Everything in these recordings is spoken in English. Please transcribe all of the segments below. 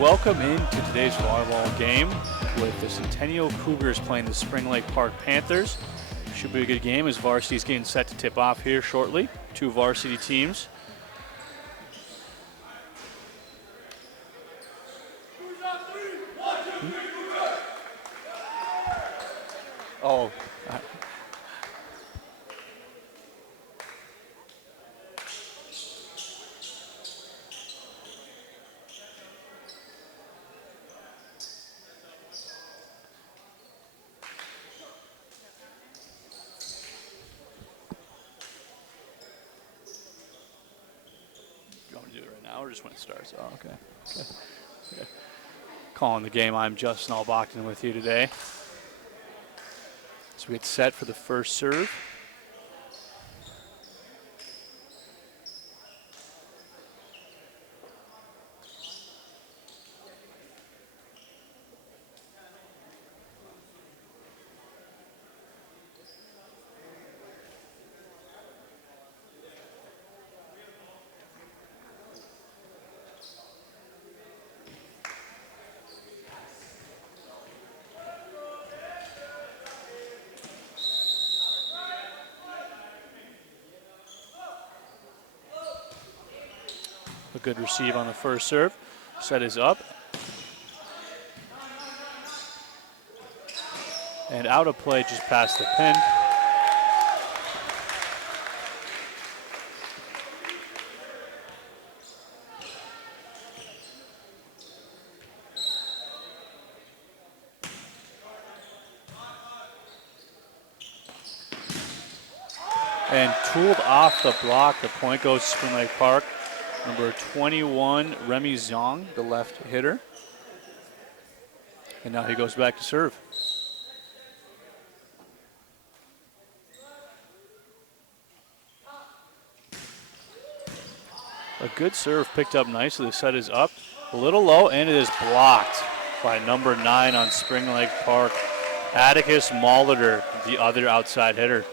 welcome into today's volleyball game with the Centennial Cougars playing the Spring Lake Park Panthers. Should be a good game as varsity's getting set to tip off here shortly. Two varsity teams. Oh. You want me to do it right now or just when it starts? Oh, okay. Okay. Calling the game, I'm Justin Albachton with you today. So we get set for the first serve. A good receive on the first serve. Set is up. And out of play just past the pin. And tooled off the block. The point goes to Spring Lake Park. Number 21, Remy Zhang, the left hitter. And now he goes back to serve. A good serve picked up nicely. The set is up. A little low, and it is blocked by number 9 on Spring Lake Park. Atticus Molitor, the other outside hitter.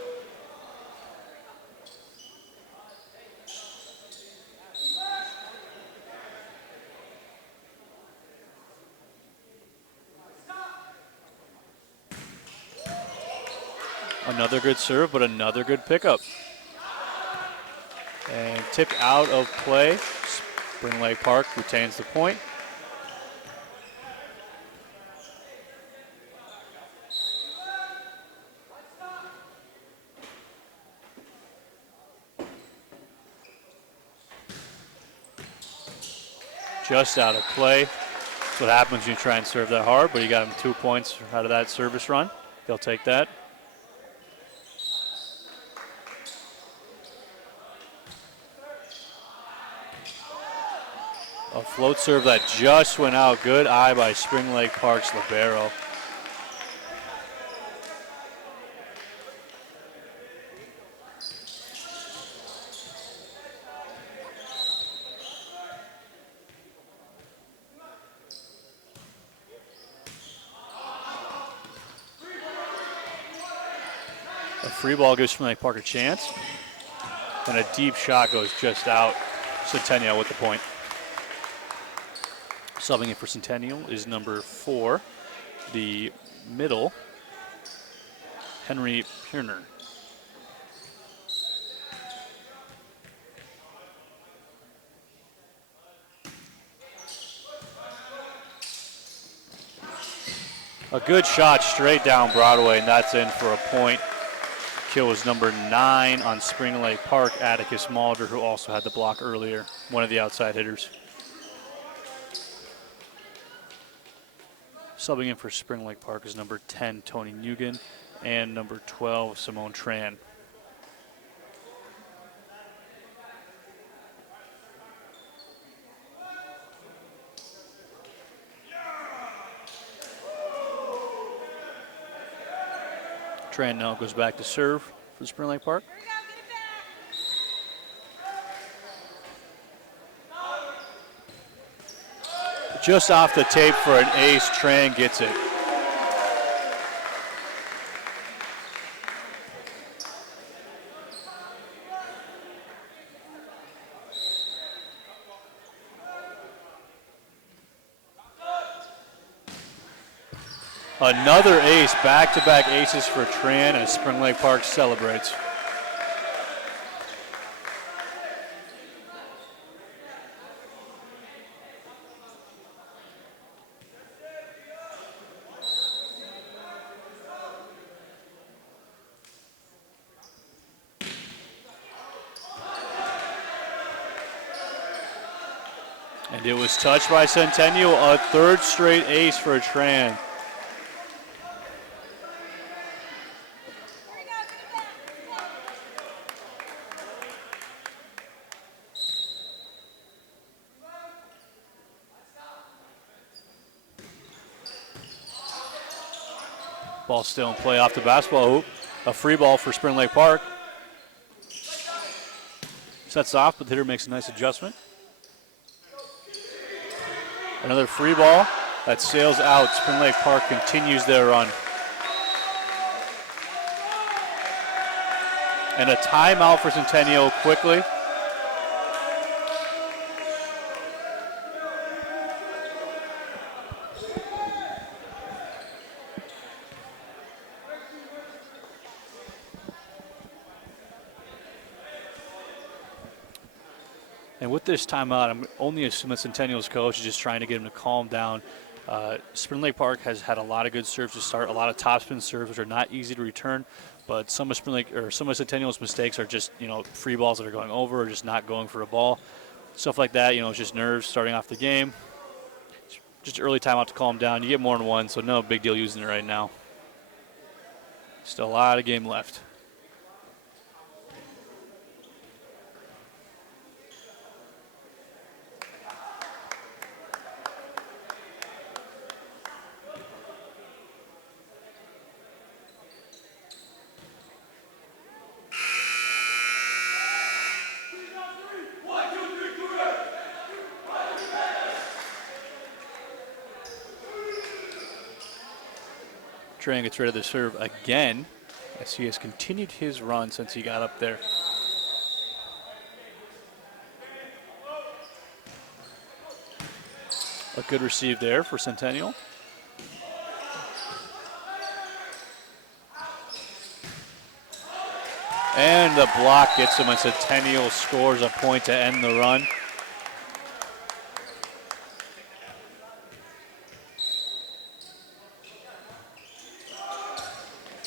Another good serve, but another good pickup. And tipped out of play. Spring Lake Park retains the point. Just out of play. That's what happens when you try and serve that hard, but he got him 2 points out of that service run. He'll take that. A float serve that just went out. Good eye by Spring Lake Park's libero. A free ball gives Spring Lake Park a chance. And a deep shot goes just out. Centennial with the point. Subbing in for Centennial is number 4, the middle, Henry Pierner. A good shot straight down Broadway, and that's in for a point. Kill was number 9 on Spring Lake Park, Atticus Molitor, who also had the block earlier, one of the outside hitters. Subbing in for Spring Lake Park is number 10, Tony Nguyen, and number 12, Simone Tran. Tran now goes back to serve for Spring Lake Park. Just off the tape for an ace, Tran gets it. Another ace, back-to-back aces for Tran as Spring Lake Park celebrates. And it was touched by Centennial, a third straight ace for Tran. Ball still in play off the basketball hoop. A free ball for Spring Lake Park. Sets off, but the hitter makes a nice adjustment. Another free ball that sails out. Spring Lake Park continues their run. And a timeout for Centennial quickly. And with this timeout, I'm only assuming Centennial's coach is just trying to get him to calm down. Spring Lake Park has had a lot of good serves to start, a lot of topspin serves, which are not easy to return. But some of Centennial's mistakes are just, free balls that are going over or just not going for a ball. Stuff like that, it's just nerves starting off the game. Just early timeout to calm down. You get more than one, so no big deal using it right now. Still a lot of game left. Tran gets rid of the serve again as he has continued his run since he got up there. A good receive there for Centennial. And the block gets him, and Centennial scores a point to end the run.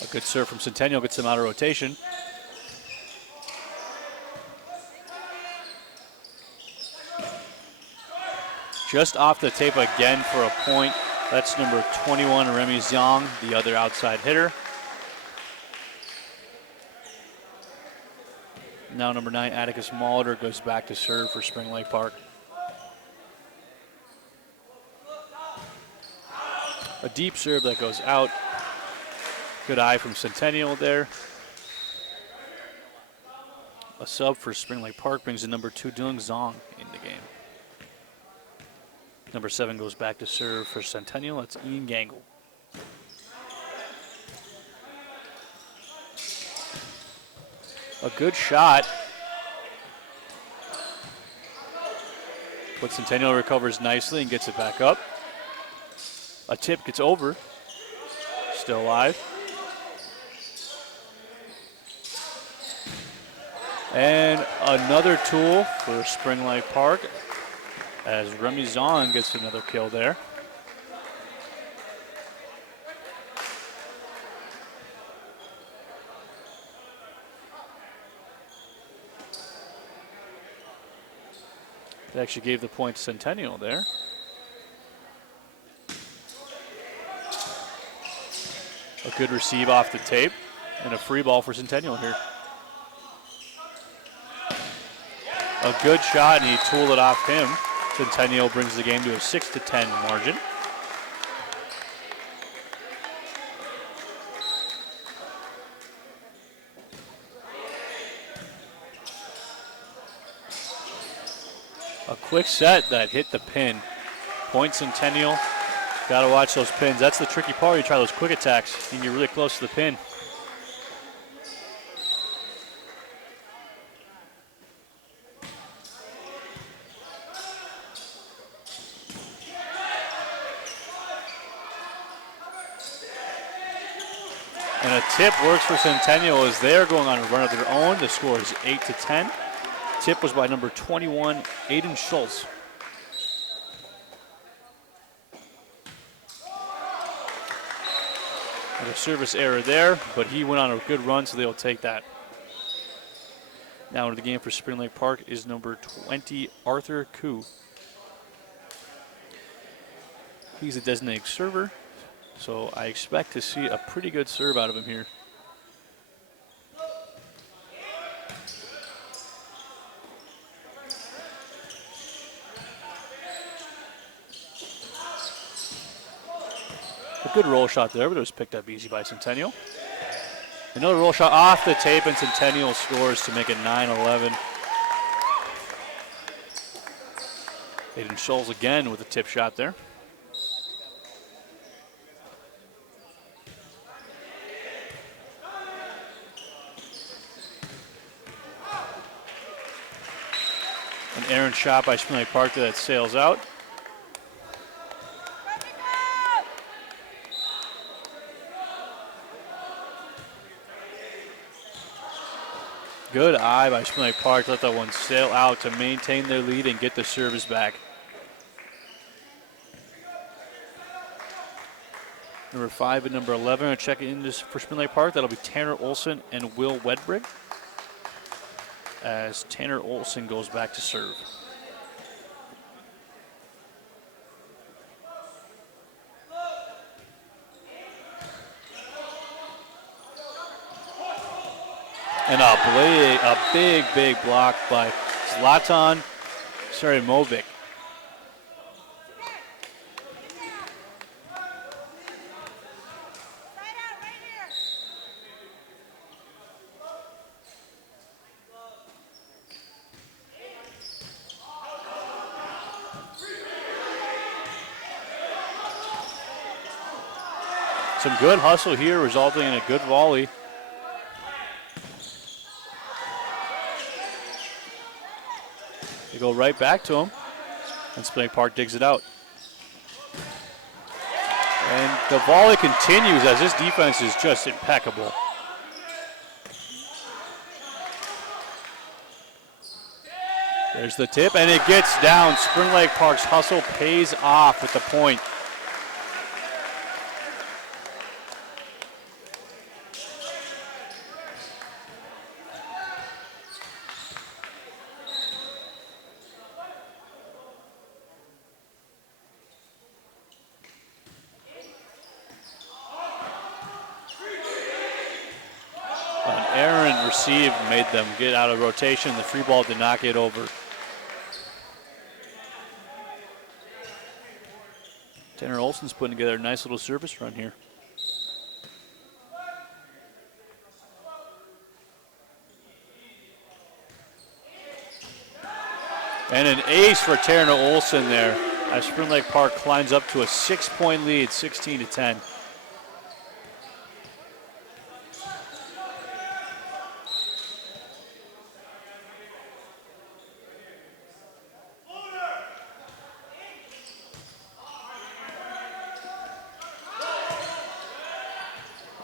A good serve from Centennial gets him out of rotation. Just off the tape again for a point. That's number 21, Remy Zhang, the other outside hitter. Now number 9, Atticus Mauldner, goes back to serve for Spring Lake Park. A deep serve that goes out. Good eye from Centennial there. A sub for Spring Lake Park brings in number 2, Dylan Zong, in the game. Number 7 goes back to serve for Centennial. That's Ian Gangle. A good shot. But Centennial recovers nicely and gets it back up. A tip gets over. Still alive. And another tool for Spring Lake Park as Remy Zahn gets another kill there. They actually gave the point to Centennial there. A good receive off the tape and a free ball for Centennial here. A good shot, and he tooled it off him. Centennial brings the game to a 6-10 margin. A quick set that hit the pin. Point Centennial. Got to watch those pins. That's the tricky part. You try those quick attacks, and you're really close to the pin. And a tip works for Centennial as they're going on a run of their own. The score is 8-10. Tip was by number 21, Aiden Schultz. A service error there, but he went on a good run, so they'll take that. Now into the game for Spring Lake Park is number 20, Arthur Koo. He's a designated server, so I expect to see a pretty good serve out of him here. A good roll shot there, but it was picked up easy by Centennial. Another roll shot off the tape, and Centennial scores to make it 9-11. Aiden Schultz again with a tip shot there. An errant shot by Spring Lake Park that sails out. Good eye by Spring Lake Park to let that one sail out to maintain their lead and get the service back. Number 5 and number 11 are checking in for Spring Lake Park. That'll be Tanner Olson and Will Wedbrig, as Tanner Olson goes back to serve. And a big block by Zlatan Sarimovic. Some good hustle here, resulting in a good volley. They go right back to him, and Spring Lake Park digs it out. And the volley continues as this defense is just impeccable. There's the tip, and it gets down. Spring Lake Park's hustle pays off with the point. Receive made them get out of rotation. The free ball did not get over. Tanner Olson's putting together a nice little service run here. And an ace for Tanner Olson there as Spring Lake Park climbs up to a 6-point lead, 16-10.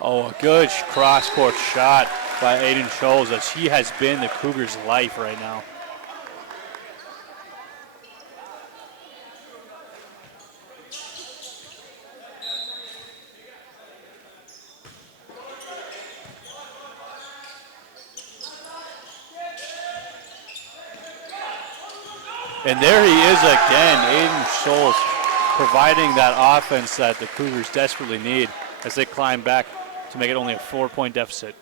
Oh, a good cross-court shot by Aiden Scholes, as he has been the Cougars' life right now. And there he is again, Aiden Scholes, providing that offense that the Cougars desperately need as they climb back to make it only a 4-point deficit.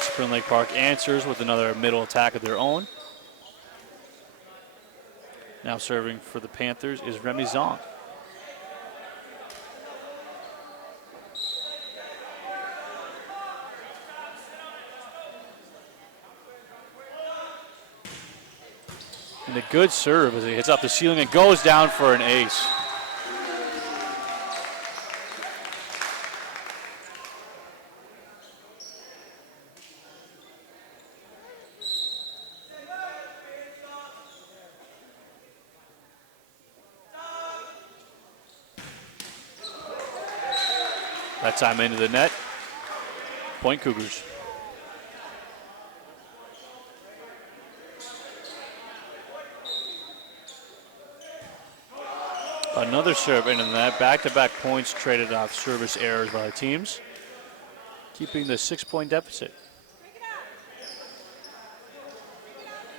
Spring Lake Park answers with another middle attack of their own. Now serving for the Panthers is Remy Zong. And a good serve as he hits up the ceiling and goes down for an ace. That time into the net. Point Cougars. Another serve into the net. Back-to-back points traded off service errors by the teams, keeping the 6-point deficit.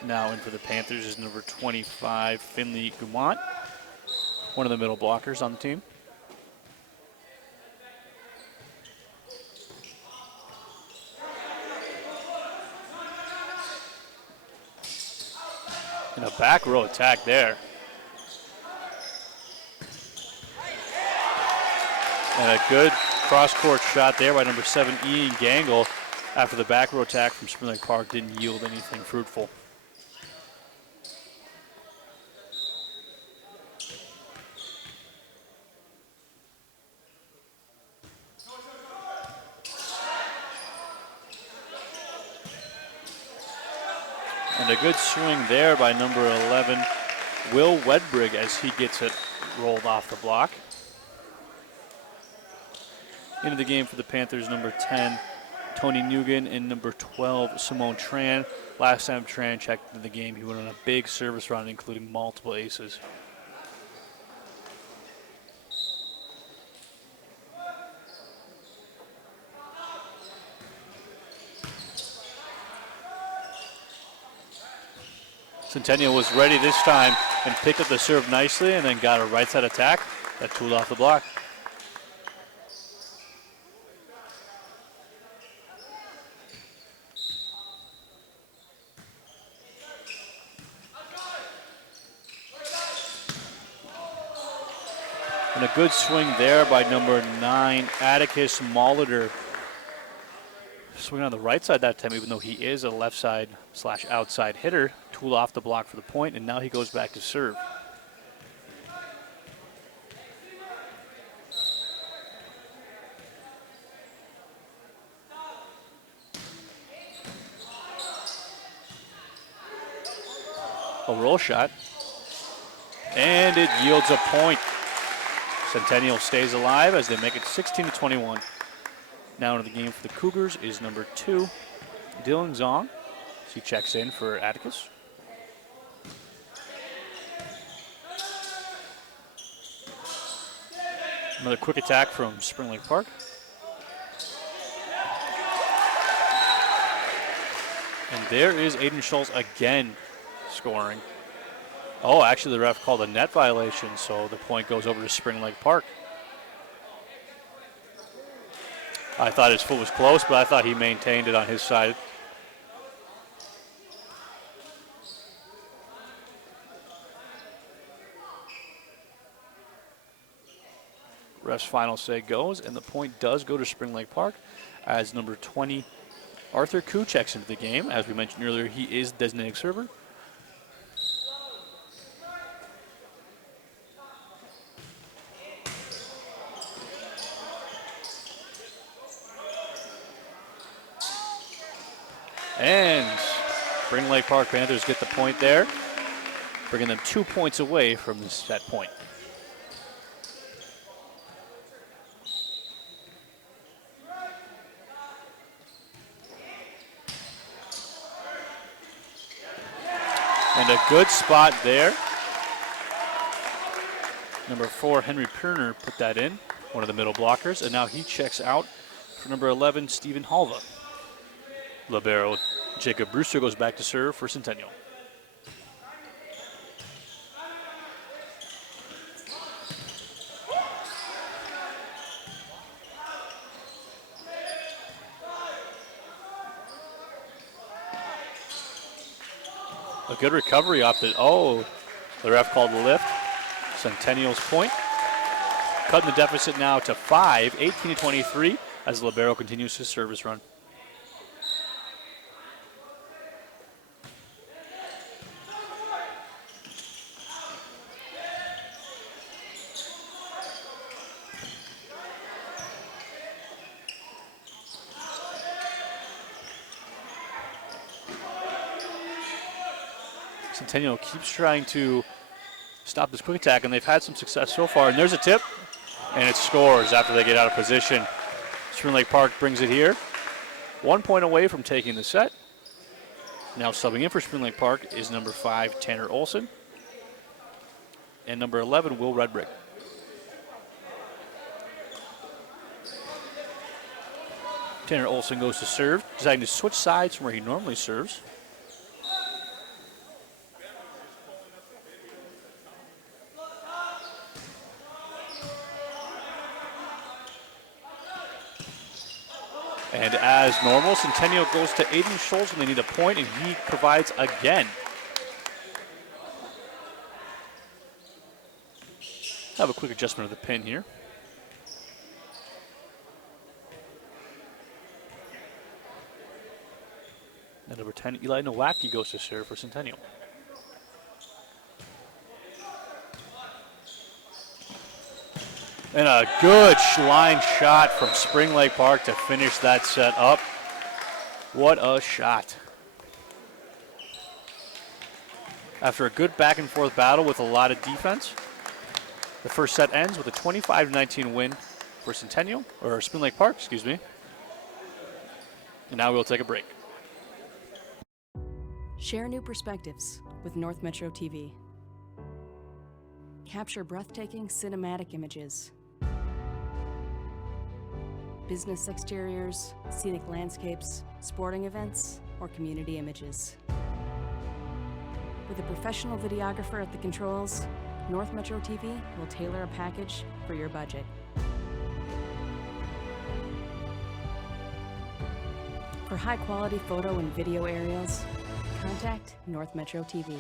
Now in for the Panthers is number 25, Finley Gumont, one of the middle blockers on the team. And a back row attack there. And a good cross-court shot there by number 7, Ian Gangle, after the back row attack from Spring Lake Park didn't yield anything fruitful. And a good swing there by number 11, Will Wedbrig, as he gets it rolled off the block. Into the game for the Panthers, number 10, Tony Nugent, and number 12, Simone Tran. Last time Tran checked into the game, he went on a big service run, including multiple aces. Centennial was ready this time and picked up the serve nicely and then got a right side attack that tooled off the block. And a good swing there by number 9, Atticus Molitor. Swing on the right side that time, even though he is a left side / outside hitter. Tool off the block for the point, and now he goes back to serve. A roll shot, and it yields a point. Centennial stays alive as they make it 16-21. Now into the game for the Cougars is number 2, Dylan Zong. He checks in for Atticus. Another quick attack from Spring Lake Park. And there is Aiden Schultz again scoring. Oh, actually the ref called a net violation, so the point goes over to Spring Lake Park. I thought his foot was close, but I thought he maintained it on his side. Ref's final say goes, and the point does go to Spring Lake Park as number 20, Arthur Koo, checks into the game. As we mentioned earlier, he is designated server. And Spring Lake Park Panthers get the point there, bringing them 2 points away from this set point. And a good spot there. Number 4, Henry Pirner, put that in, one of the middle blockers, and now he checks out for number 11, Stephen Halva. Libero Jacob Brewster goes back to serve for Centennial. A good recovery off the, the ref called the lift. Centennial's point. Cutting the deficit now to 5, 18-23, as Libero continues his service run. Centennial keeps trying to stop this quick attack, and they've had some success so far. And there's a tip, and it scores after they get out of position. Spring Lake Park brings it here. 1 point away from taking the set. Now subbing in for Spring Lake Park is number 5, Tanner Olson, and number 11, Will Redbrick. Tanner Olson goes to serve, deciding to switch sides from where he normally serves. And as normal, Centennial goes to Aiden Scholes when they need a point, and he provides again. Have a quick adjustment of the pin here. And number 10, Eli Nowacki goes to serve for Centennial. And a good line shot from Spring Lake Park to finish that set up. What a shot. After a good back and forth battle with a lot of defense, the first set ends with a 25-19 win for Centennial, or Spring Lake Park, excuse me. And now we'll take a break. Share new perspectives with North Metro TV. Capture breathtaking cinematic images. Business exteriors, scenic landscapes, sporting events, or community images. With a professional videographer at the controls, North Metro TV will tailor a package for your budget. For high-quality photo and video aerials, contact North Metro TV.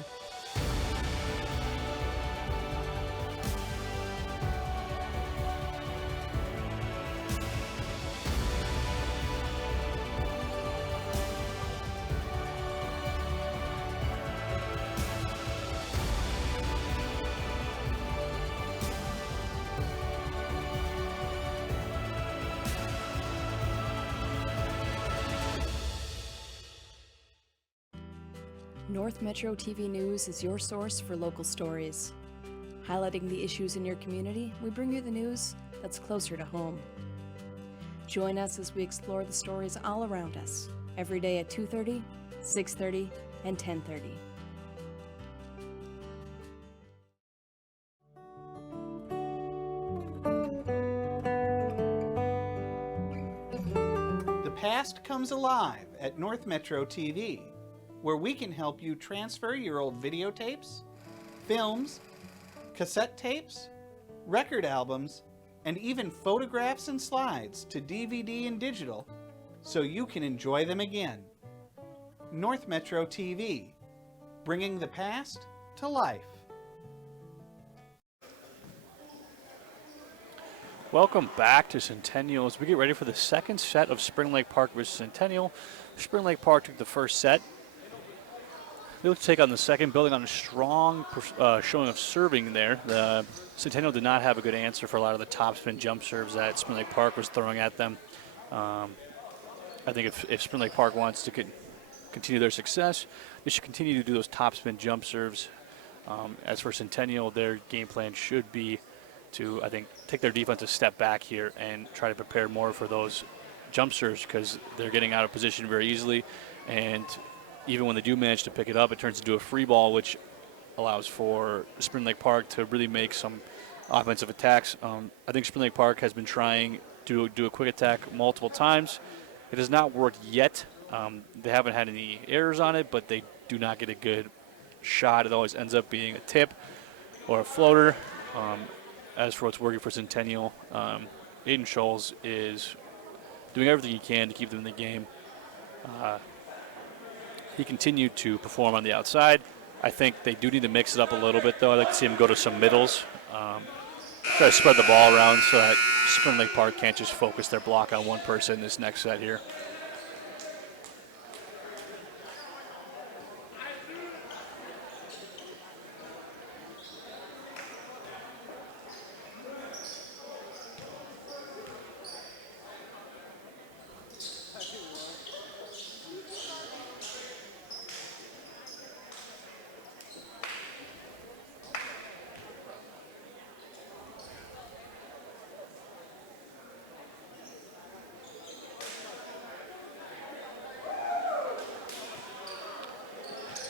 North Metro TV News is your source for local stories. Highlighting the issues in your community, we bring you the news that's closer to home. Join us as we explore the stories all around us, every day at 2:30, 6:30, and 10:30. The past comes alive at North Metro TV, where we can help you transfer your old videotapes, films, cassette tapes, record albums, and even photographs and slides to DVD and digital so you can enjoy them again. North Metro TV, bringing the past to life. Welcome back to Centennial as we get ready for the second set of Spring Lake Park versus Centennial. Spring Lake Park took the first set. They look to take on the second, building on a strong showing of serving there. The Centennial did not have a good answer for a lot of the topspin jump serves that Spring Lake Park was throwing at them. I think if Spring Lake Park wants to continue their success, they should continue to do those topspin jump serves. As for Centennial, their game plan should be to, I think, take their defense a step back here and try to prepare more for those jump serves because they're getting out of position very easily. And even when they do manage to pick it up, it turns into a free ball, which allows for Spring Lake Park to really make some offensive attacks. I think Spring Lake Park has been trying to do a quick attack multiple times. It has not worked yet. They haven't had any errors on it, but they do not get a good shot. It always ends up being a tip or a floater. As for what's working for Centennial, Aiden Scholes is doing everything he can to keep them in the game. He continued to perform on the outside. I think they do need to mix it up a little bit, though. I'd like to see him go to some middles. Try to spread the ball around so that Spring Lake Park can't just focus their block on one person this next set here.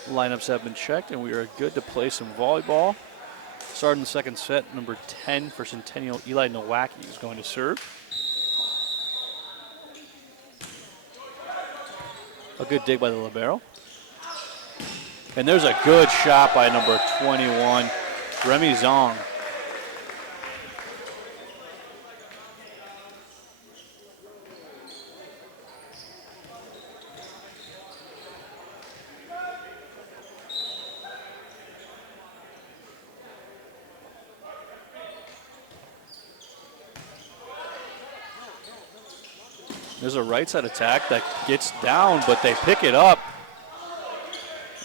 Lineups have been checked, and we are good to play some volleyball. Starting the second set, number 10 for Centennial, Eli Nowacki is going to serve. A good dig by the libero. And there's a good shot by number 21, Remy Zong. There's a right side attack that gets down, but they pick it up.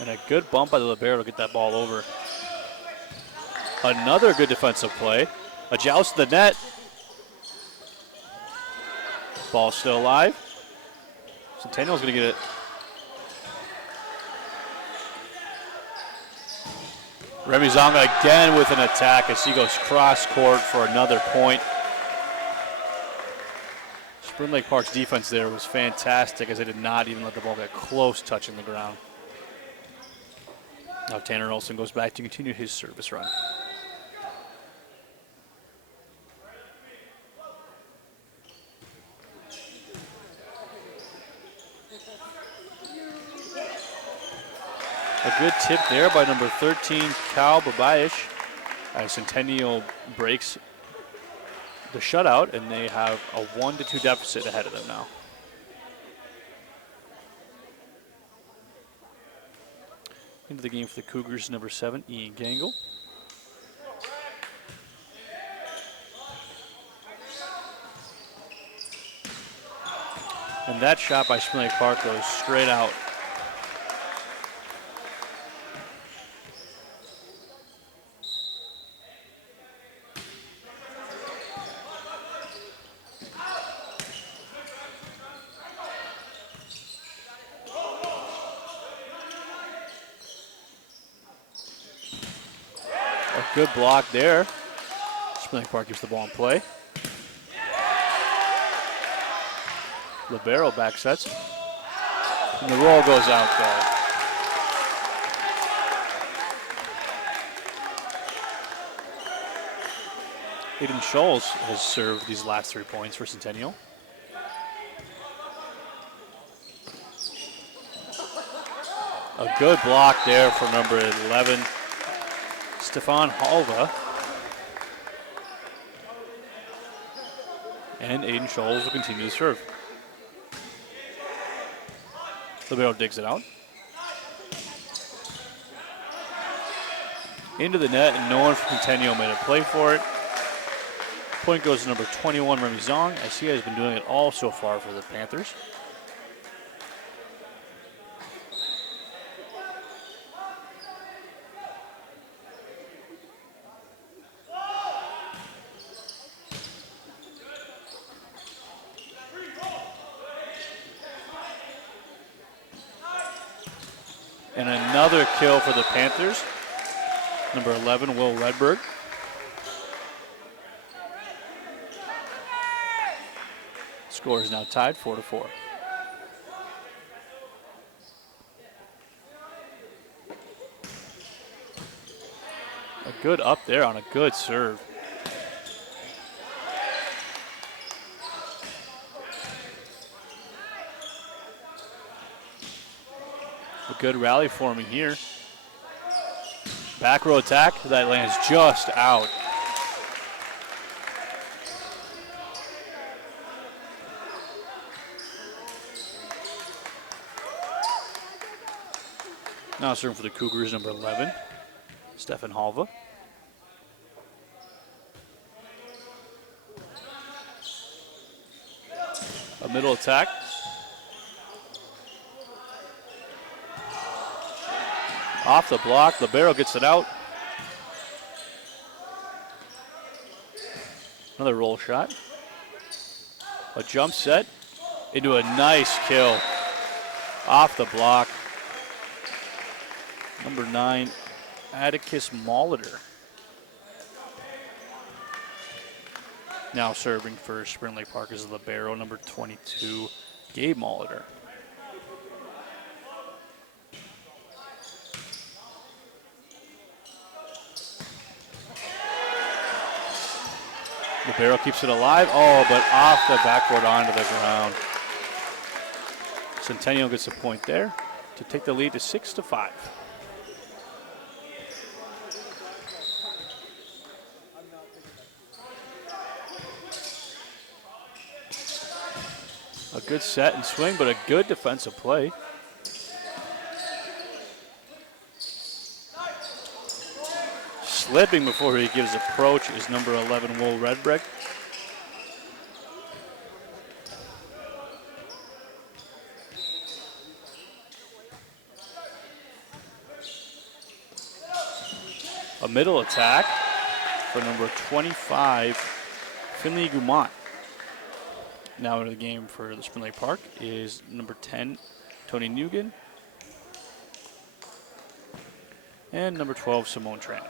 And a good bump by the libero to get that ball over. Another good defensive play. A joust to the net. Ball still alive. Centennial's going to get it. Remy Zong again with an attack as he goes cross court for another point. Spring Lake Park's defense there was fantastic as they did not even let the ball get close touching the ground. Now Tanner Olson goes back to continue his service run. A good tip there by number 13, Cal Babayish, as Centennial breaks the shutout, and they have a 1-2 deficit ahead of them now. Into the game for the Cougars, number 7, Ian Gangle. And that shot by Spring Lake Park goes straight out. Good block there. Spring Lake Park gives the ball in play. Libero back sets. And the roll goes out there. Aiden Scholes has served these last 3 points for Centennial. A good block there for number 11. Stefan Halva. And Aiden Scholes will continue to serve. Libero digs it out. Into the net, and no one from Centennial made a play for it. Point goes to number 21, Remy Zong, as he has been doing it all so far for the Panthers. And another kill for the Panthers. Number 11, Will Redberg. Score is now tied 4-4. A good up there on a good serve. A good rally forming here. Back row attack that lands just out. Now serving for the Cougars, number 11, Stefan Halva. A middle attack. Off the block, Libero gets it out. Another roll shot. A jump set into a nice kill. Off the block. Number 9, Atticus Molitor. Now serving for Spring Lake Park is libero, number 22, Gabe Molitor. Libero keeps it alive. Oh, but off the backboard onto the ground. Centennial gets a point there to take the lead to 6-5. A good set and swing, but a good defensive play. Slipping before he gives approach is number 11, Will Redbrick. A middle attack for number 25, Finley Gumont. Now into the game for the Spring Lake Park is number 10, Tony Nugent, and number 12, Simone Tran.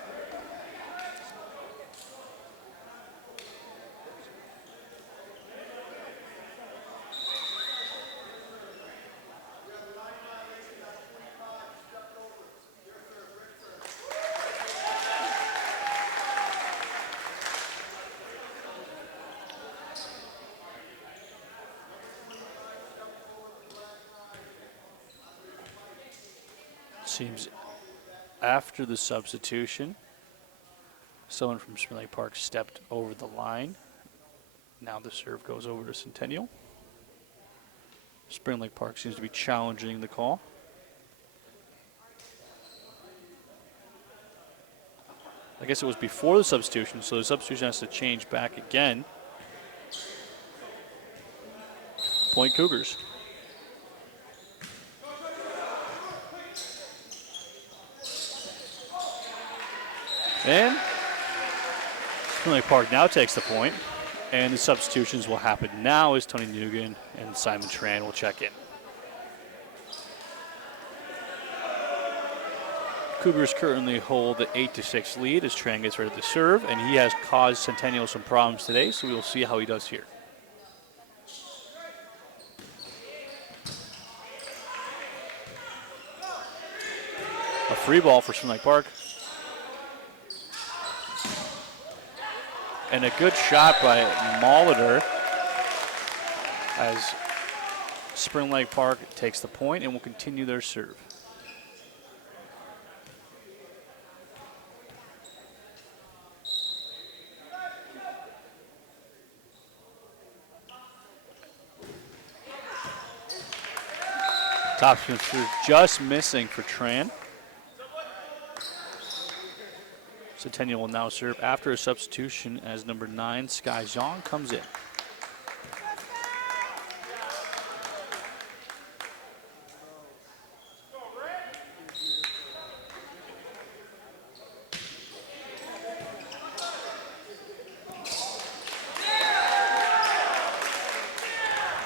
Seems after the substitution, someone from Spring Lake Park stepped over the line. Now the serve goes over to Centennial. Spring Lake Park seems to be challenging the call. I guess it was before the substitution, so the substitution has to change back again. Point Cougars. And Spring Lake Park now takes the point, and the substitutions will happen now as Tony Nugent and Simon Tran will check in. Cougars currently hold the 8-6 lead as Tran gets ready to serve, and he has caused Centennial some problems today, so we will see how he does here. A free ball for Spring Lake Park. And a good shot by Molitor as Spring Lake Park takes the point and will continue their serve. Top spin serve just missing for Tran. Centennial will now serve after a substitution as number 9, Sky Zhang, comes in.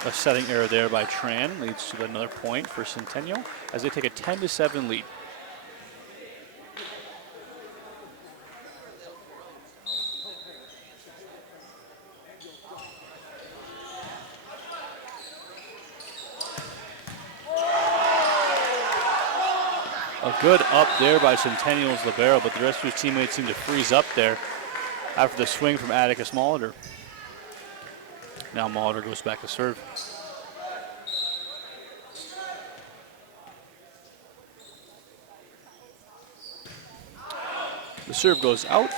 A setting error there by Tran leads to another point for Centennial as they take a 10-7 lead. A good up there by Centennial's libero, but the rest of his teammates seem to freeze up there after the swing from Atticus Molitor. Now Molitor goes back to serve. The serve goes out.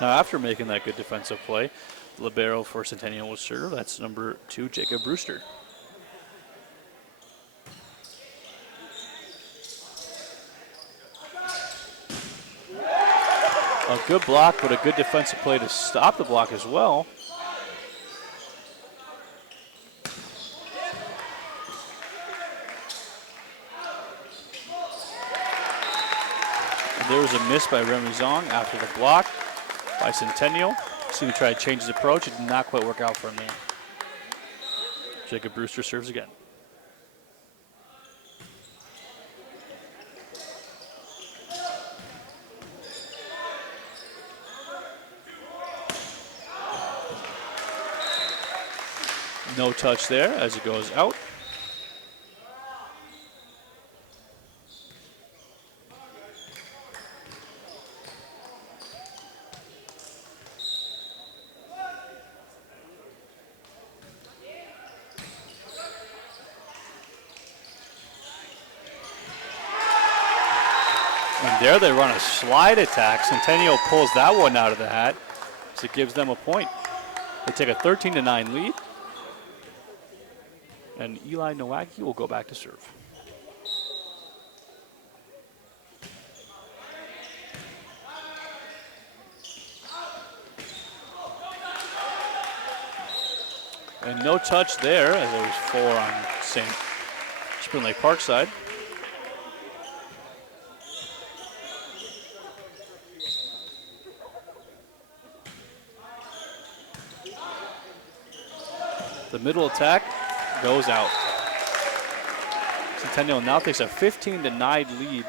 Now after making that good defensive play, libero for Centennial will serve. That's number 2, Jacob Brewster. A good block, but a good defensive play to stop the block as well. And there was a miss by Remy Zong after the block by Centennial. Seemed to try to change his approach. It did not quite work out for him there. Jacob Brewster serves again. No touch there as it goes out. there they run a slide attack. Centennial pulls that one out of the hat, so it gives them a point. They take a 13-9 lead. And Eli Nowacki will go back to serve. And no touch there, as there was 4 on St. Spring Lake Park side. The middle attack goes out. Centennial now takes a 15-9 lead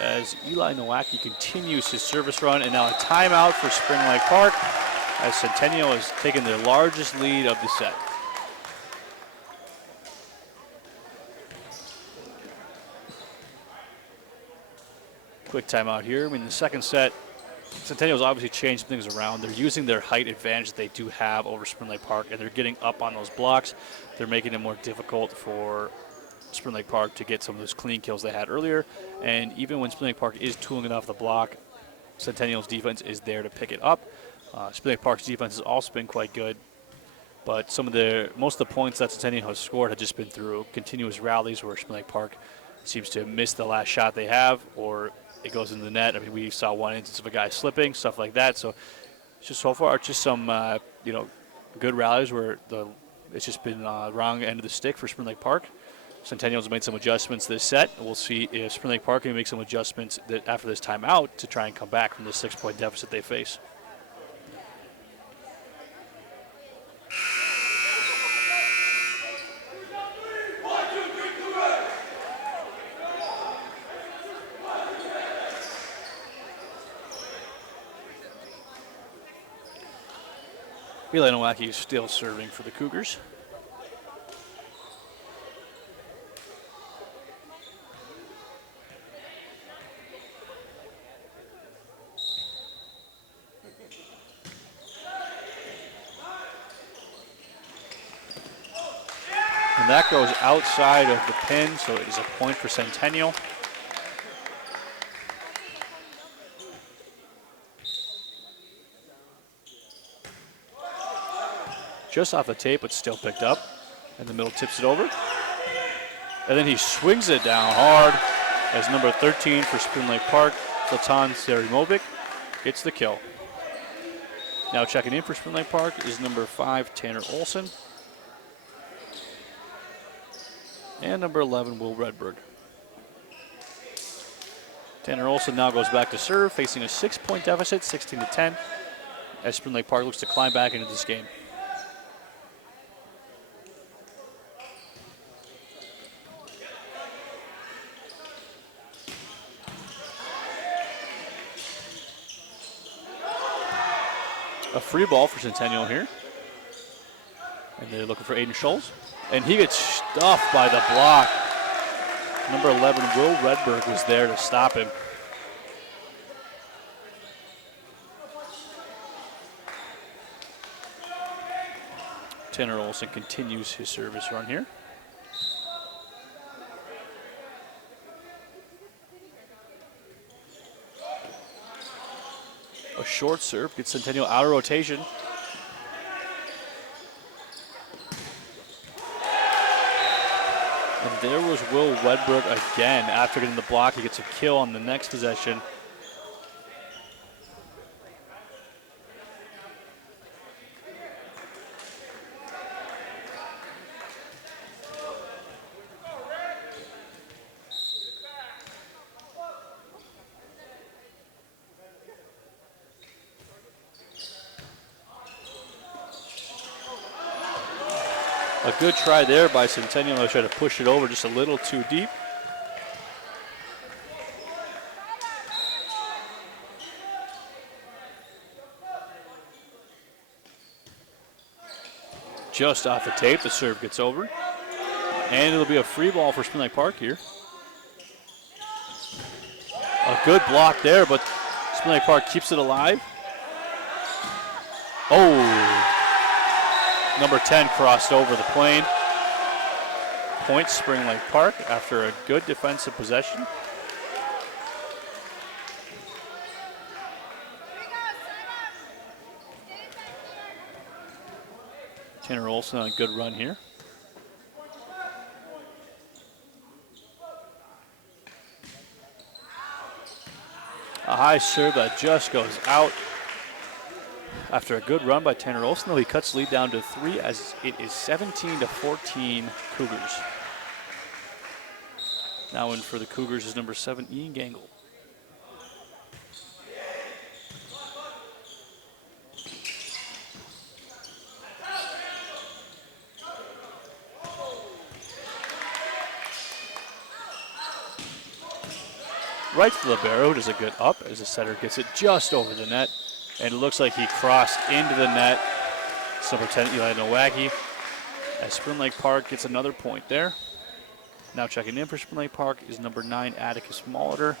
as Eli Nowacki continues his service run, and now a timeout for Spring Lake Park as Centennial has taken their largest lead of the set. Quick timeout here. I mean, the second set, Centennial's obviously changed things around. They're using their height advantage that they do have over Spring Lake Park, and they're getting up on those blocks. They're making it more difficult for Spring Lake Park to get some of those clean kills they had earlier. And even when Spring Lake Park is tooling it off the block, Centennial's defense is there to pick it up. Spring Lake Park's defense has also been quite good, but most of the points that Centennial has scored have just been through continuous rallies where Spring Lake Park seems to miss the last shot they have, or it goes into the net. I mean, we saw one instance of a guy slipping, stuff like that. So it's just so far, it's just some good rallies where it's just been wrong end of the stick for Spring Lake Park. Centennial's made some adjustments this set. We'll see if Spring Lake Park can make some adjustments after this timeout to try and come back from the 6-point deficit they face. Eli Nowacki is still serving for the Cougars. And that goes outside of the pin, so it is a point for Centennial. Just off the tape, but still picked up. And the middle tips it over. And then he swings it down hard as number 13 for Spring Lake Park, Zlatan Serimovic, gets the kill. Now checking in for Spring Lake Park is number 5, Tanner Olson. And number 11, Will Redberg. Tanner Olson now goes back to serve, facing a 6-point deficit, 16-10, as Spring Lake Park looks to climb back into this game. A free ball for Centennial here. And they're looking for Aiden Scholes. And he gets stuffed by the block. Number 11, Will Redberg, was there to stop him. Tanner Olson continues his service run here. A short serve gets Centennial out of rotation. And there was Will Redberg again. After getting the block, he gets a kill on the next possession. A good try there by Centennial. They tried to push it over just a little too deep. Just off the tape, the serve gets over. And it'll be a free ball for Spring Lake Park here. A good block there, but Spring Lake Park keeps it alive. Oh! Number 10 crossed over the plane. Point Spring Lake Park after a good defensive possession. Tanner Olson on a good run here. A high serve that just goes out. After a good run by Tanner Olson, though, he cuts the lead down to 3 as it is 17-14 Cougars. Now in for the Cougars is number 7, Ian Gangle. Right to the libero, does a good up as the setter gets it just over the net. And it looks like he crossed into the net. It's number 10, Eli Nowacki. As Spring Lake Park gets another point there. Now checking in for Spring Lake Park is number 9, Atticus Molitor.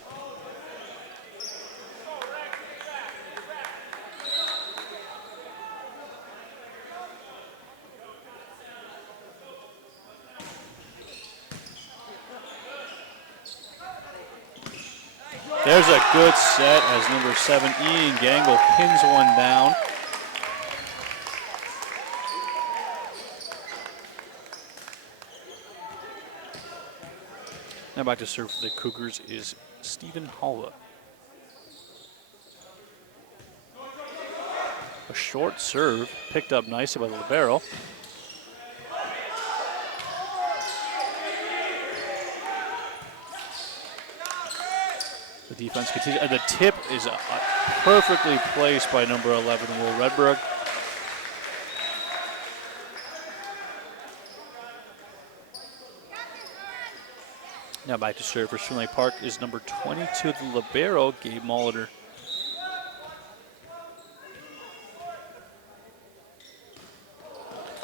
There's a good set as number 7, Ian Gangle, pins one down. Now back to serve for the Cougars is Stephen Halva. A short serve, picked up nicely by the libero. The defense continues, and the tip is perfectly placed by number 11, Will Redberg. Now back to serve for Spring Lake Park is number 22, the libero, Gabe Molitor.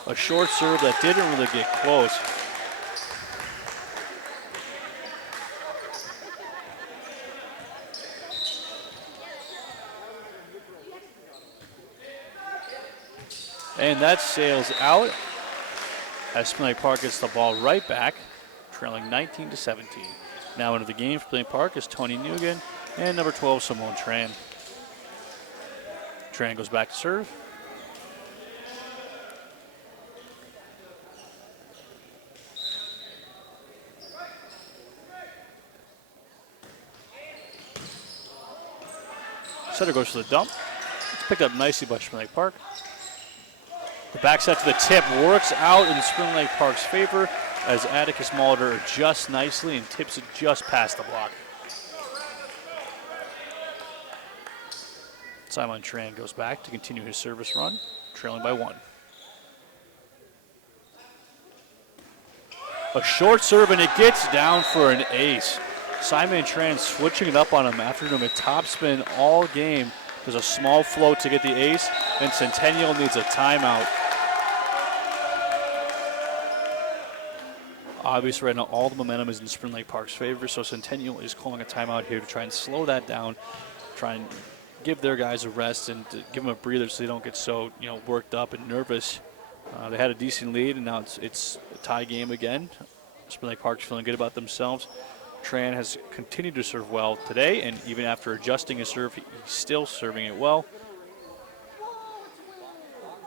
A short serve that didn't really get close. And that sails out as Spring Lake Park gets the ball right back, trailing 19-17. Now into the game for Spring Lake Park is Tony Nugent and number 12, Simone Tran. Tran goes back to serve. Setter goes to the dump. It's picked up nicely by Spring Lake Park. The back set to the tip works out in Spring Lake Park's favor as Atticus Molitor adjusts nicely and tips it just past the block. Simon Tran goes back to continue his service run, trailing by 1. A short serve and it gets down for an ace. Simon Tran switching it up on him after doing a topspin all game. There's a small float to get the ace, and Centennial needs a timeout. Obviously, right now, all the momentum is in Spring Lake Park's favor, so Centennial is calling a timeout here to try and slow that down, try and give their guys a rest and to give them a breather so they don't get so worked up and nervous. They had a decent lead, and now it's a tie game again. Spring Lake Park's feeling good about themselves. Tran has continued to serve well today, and even after adjusting his serve, he's still serving it well.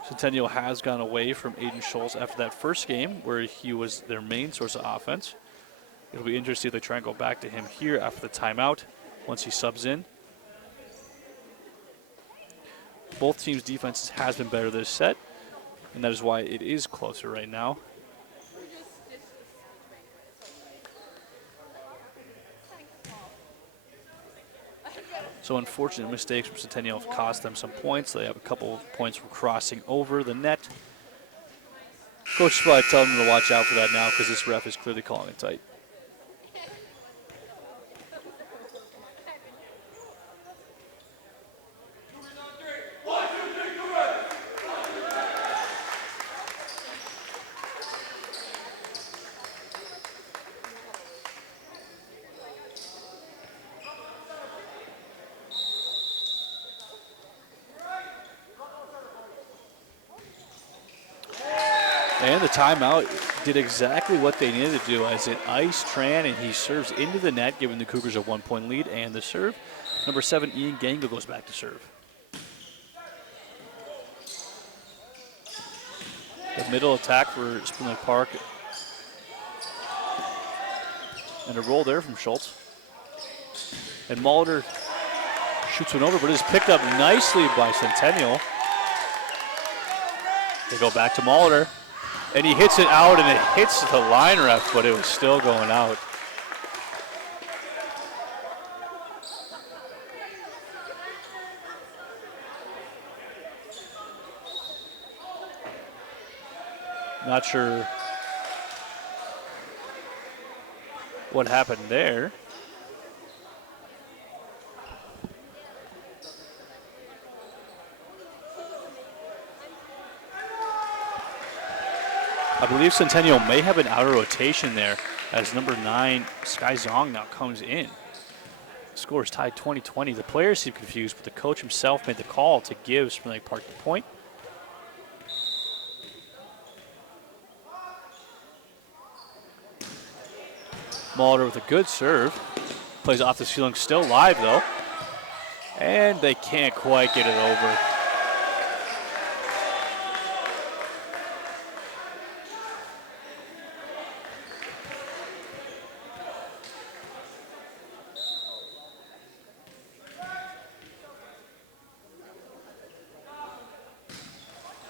Centennial has gone away from Aiden Schultz after that first game where he was their main source of offense. It'll be interesting if they try and go back to him here after the timeout once he subs in. Both teams' defenses has been better this set, and that is why it is closer right now. So unfortunate mistakes from Centennial have cost them some points. They have a couple of points from crossing over the net. Coach is probably telling them to watch out for that now because this ref is clearly calling it tight. And the timeout did exactly what they needed to do as it iced Tran, and he serves into the net, giving the Cougars a 1-point lead and the serve. Number 7, Ian Gangle goes back to serve. The The middle attack for Spring Lake Park. And a roll there from Schultz. And Molitor shoots one over, but it is picked up nicely by Centennial. They go back to Molitor. And he hits it out, and it hits the line ref, but it was still going out. Not sure what happened there. I believe Centennial may have an outer rotation there as number 9, Sky Zong, now comes in. The score is tied 20-20. The players seem confused, but the coach himself made the call to give Spring Lake Park the point. Molitor with a good serve. Plays off the ceiling, still live though. And they can't quite get it over.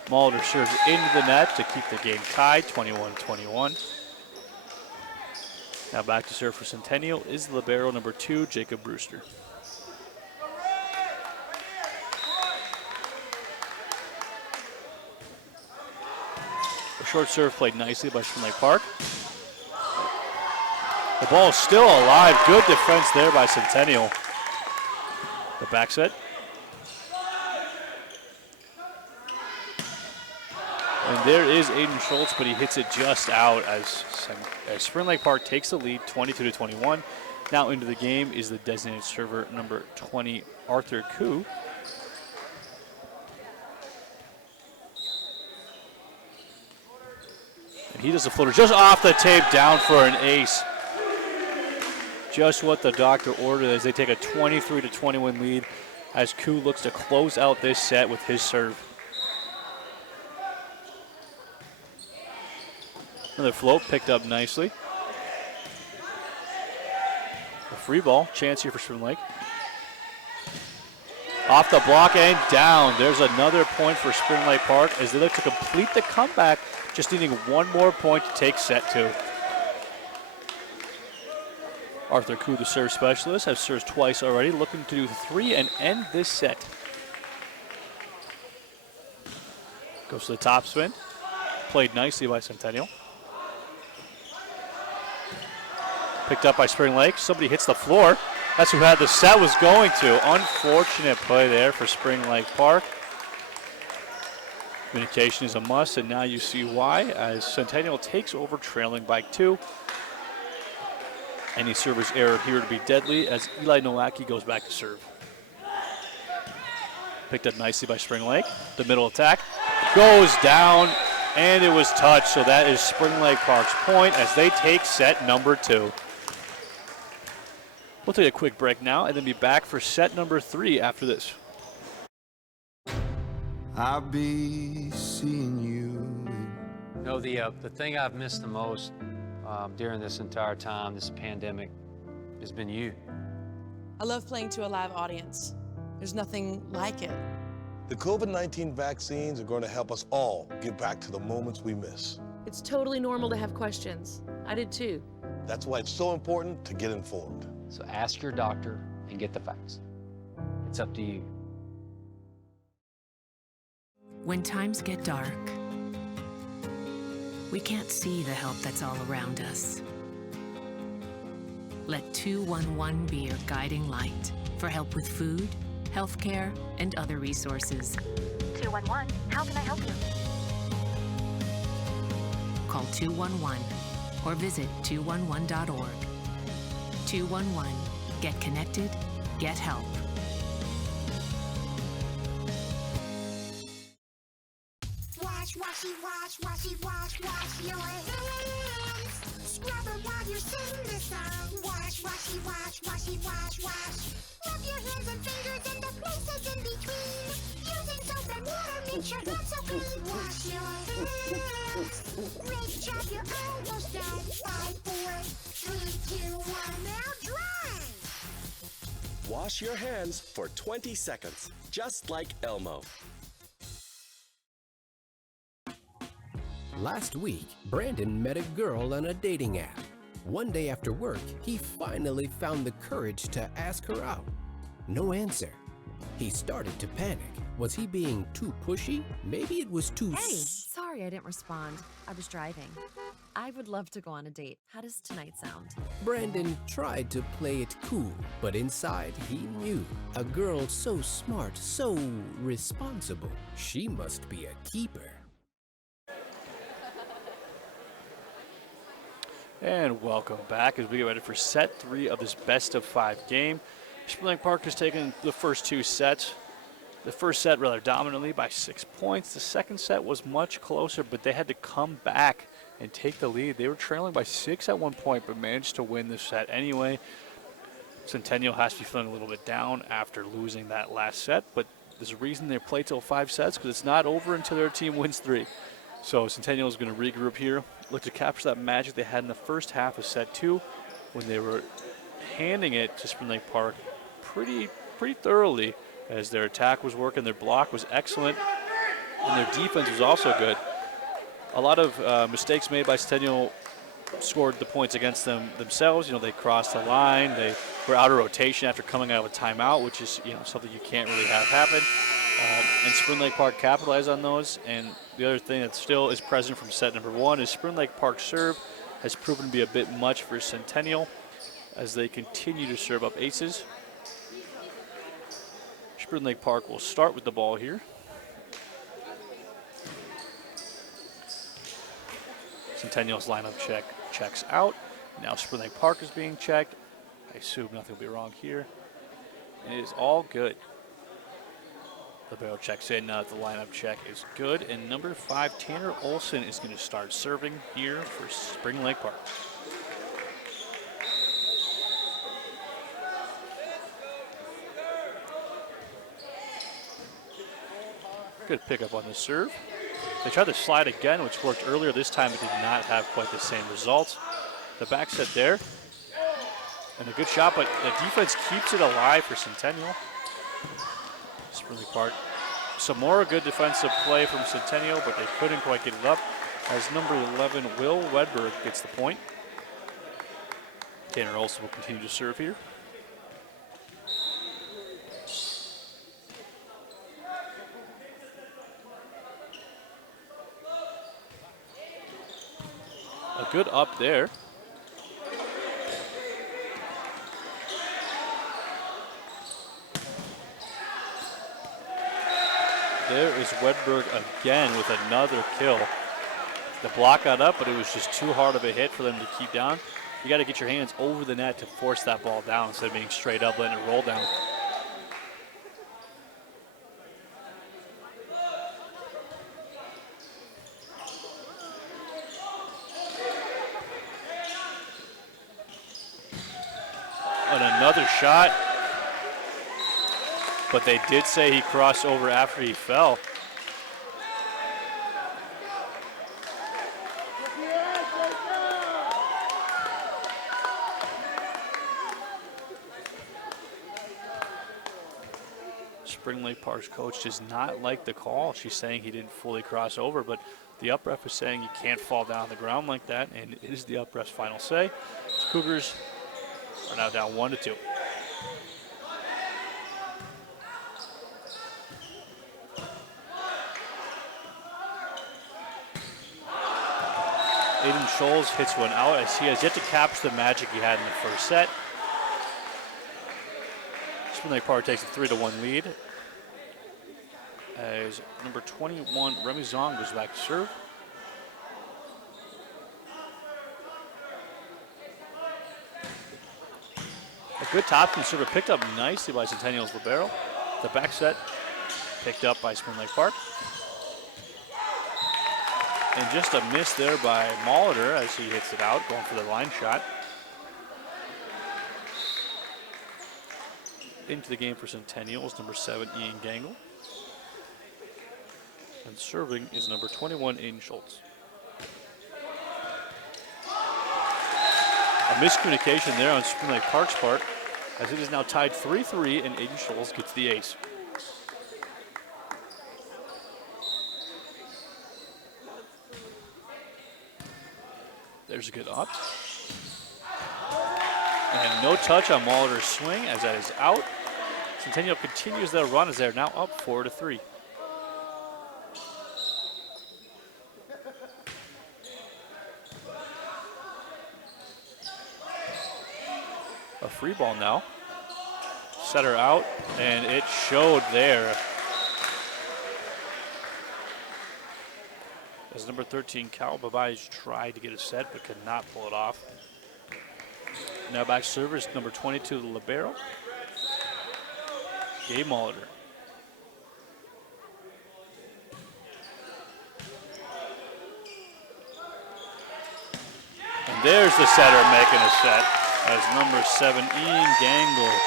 Molitor serves into the net to keep the game tied, 21-21. Now back to serve for Centennial is libero number 2, Jacob Brewster. A short serve played nicely by Spring Lake Park. The ball is still alive. Good defense there by Centennial. The back set. And there is Aiden Schultz, but he hits it just out as Spring Lake Park takes the lead, 22-21. Now into the game is the designated server, number 20, Arthur Koo. And he does a floater just off the tape, down for an ace. Just what the doctor ordered as they take a 23-21 lead as Koo looks to close out this set with his serve. Another float picked up nicely. A free ball, chance here for Spring Lake. Off the block and down. There's another point for Spring Lake Park as they look to complete the comeback, just needing one more point to take set 2. Arthur Koo, the serve specialist, has served twice already, looking to do 3 and end this set. Goes to the top spin. Played nicely by Centennial. Picked up by Spring Lake. Somebody hits the floor. That's who had the set was going to. Unfortunate play there for Spring Lake Park. Communication is a must, and now you see why as Centennial takes over trailing by 2. Any server's error here to be deadly as Eli Nowacki goes back to serve. Picked up nicely by Spring Lake. The middle attack goes down, and it was touched, so that is Spring Lake Park's point as they take set number 2. We'll take a quick break now and then be back for set number 3 after this. I'll be seeing you. No, the thing I've missed the most during this entire time, this pandemic, has been you. I love playing to a live audience. There's nothing like it. The COVID-19 vaccines are going to help us all get back to the moments we miss. It's totally normal to have questions. I did too. That's why it's so important to get informed. So ask your doctor and get the facts. It's up to you. When times get dark, we can't see the help that's all around us. Let 211 be your guiding light for help with food, healthcare, and other resources. 211, how can I help you? Call 211 or visit 211.org. 211, get connected, get help. Wash, washy, wash, washy, wash, wash your hands. Scrub them while you sing the song. Wash, washy, wash, washy, wash, wash. Rub your hands and fingers and the places in between. Using soap and water makes your hands so clean. Wash your hands. Great job, you're almost done. 5, 4, 3, 2, 1, now dry. Wash your hands for 20 seconds, just like Elmo. Last week, Brandon met a girl on a dating app. One day after work, he finally found the courage to ask her out. No answer. He started to panic. Was he being too pushy? Maybe it was too... Hey, sorry I didn't respond. I was driving. I would love to go on a date. How does tonight sound? Brandon tried to play it cool, but inside he knew. A girl so smart, so responsible. She must be a keeper. And welcome back as we get ready for set 3 of this best-of-5 game. Spring Lake Park has taken the first 2 sets. The first set rather dominantly by 6 points. The second set was much closer, but they had to come back and take the lead. They were trailing by 6 at one point, but managed to win the set anyway. Centennial has to be feeling a little bit down after losing that last set, but there's a reason they play till 5 sets, because it's not over until their team wins 3. So Centennial is going to regroup here, look to capture that magic they had in the first half of set 2 when they were handing it to Spring Lake Park pretty thoroughly, as their attack was working, their block was excellent, and their defense was also good. A lot of mistakes made by Centennial scored the points against themselves. You know, they crossed the line, they were out of rotation after coming out of a timeout, which is, you know, something you can't really have happen. And Spring Lake Park capitalized on those. And the other thing that still is present from set number 1 is Spring Lake Park's serve has proven to be a bit much for Centennial as they continue to serve up aces. Spring Lake Park will start with the ball here. Centennial's lineup checks out. Now Spring Lake Park is being checked. I assume nothing will be wrong here. And it is all good. The barrel checks in. The lineup check is good. And number 5, Tanner Olson, is going to start serving here for Spring Lake Park. Good pickup on the serve. They tried to slide again, which worked earlier. This time it did not have quite the same results. The back set there. And a good shot, but the defense keeps it alive for Centennial. Spring Lake Park. Some more good defensive play from Centennial, but they couldn't quite get it up, as number 11, Will Wedberg, gets the point. Tanner Olson will continue to serve here. A good up there. There is Wedberg again with another kill. The block got up, but it was just too hard of a hit for them to keep down. You got to get your hands over the net to force that ball down instead of being straight up, letting it roll down. And another shot. But they did say he crossed over after he fell. Spring Lake Park's coach does not like the call. She's saying he didn't fully cross over, but the up ref is saying you can't fall down on the ground like that, and it is the up ref's final say. The Cougars are now down 1-2. Aiden Scholes hits one out as he has yet to capture the magic he had in the first set. Spring Lake Park takes a 3-1 lead as number 21, Remy Zong, goes back to serve. A good top-spin server picked up nicely by Centennial's libero. The back set picked up by Spring Lake Park. And just a miss there by Molitor as he hits it out, going for the line shot. into the game for Centennial is number 7, Ian Gangle. And serving is number 21, Aiden Schultz. A miscommunication there on Spring Lake Park's part, as it is now tied 3-3, and Aiden Schultz gets the ace. There's a good up. And no touch on Molitor's swing, as that is out. Centennial continues their run as they're now up 4-3. A free ball now. Setter out, and it showed there. As number 13, Cal Babais tried to get a set, but could not pull it off. Now back server is number 22, the libero, Gabe Molitor. And there's the setter making a set, as number 7, Ian Gangle,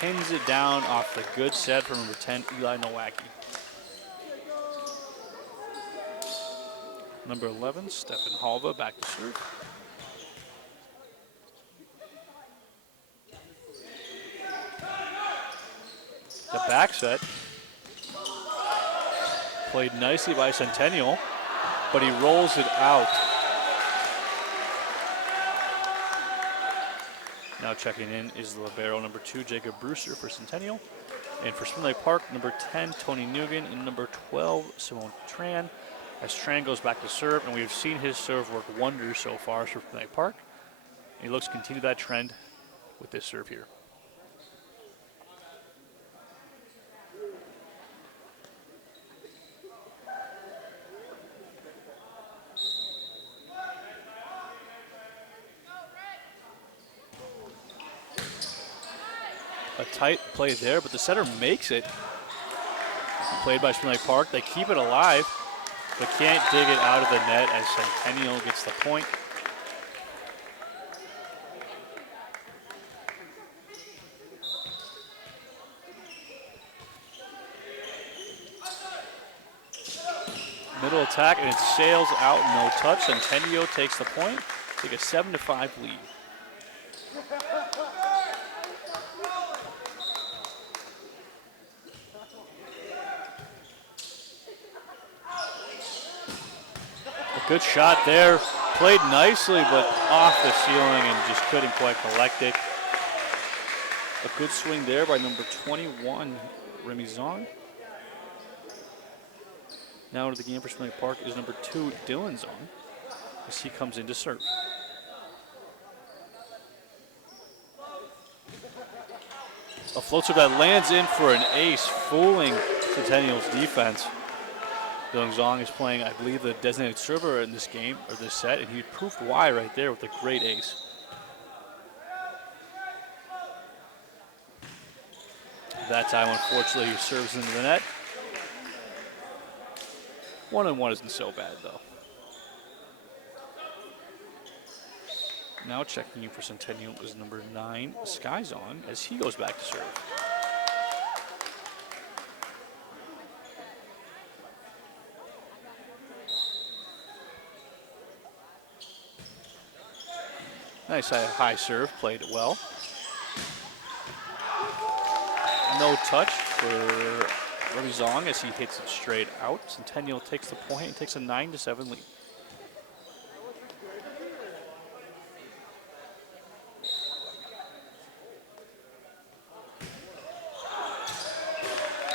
pins it down off the good set from number 10, Eli Nowacki. Number 11, Stefan Halva, back to serve. The back set, played nicely by Centennial, but he rolls it out. Now checking in is the libero, number 2, Jacob Brewster for Centennial. And for Spring Lake Park, number 10, Tony Nugan, and number 12, Simone Tran. As Tran goes back to serve, and we've seen his serve work wonders so far for Spring Lake Park. He looks to continue that trend with this serve here. A tight play there, but the setter makes it. Played by Spring Lake Park. They keep it alive, but can't dig it out of the net as Centennial gets the point. Middle attack, and it sails out, no touch. Centennial takes the point, take a 7-5 lead. Good shot there, played nicely, but off the ceiling and just couldn't quite collect it. A good swing there by number 21, Remy Zong. Now to the game for Spring Lake Park is number 2, Dylan Zong, as he comes in to serve. A float serve that lands in for an ace, fooling Centennial's defense. Dylan Zong is playing, I believe, the designated server in this game, or this set, and he proved why right there with a great ace. That time, unfortunately, he serves into the net. 1-1 isn't so bad, though. Now checking in for Centennial is number 9, Sky Zong, as he goes back to serve. Nice high serve, played it well. No touch for Remy Zong as he hits it straight out. Centennial takes the point and takes a 9-7 lead.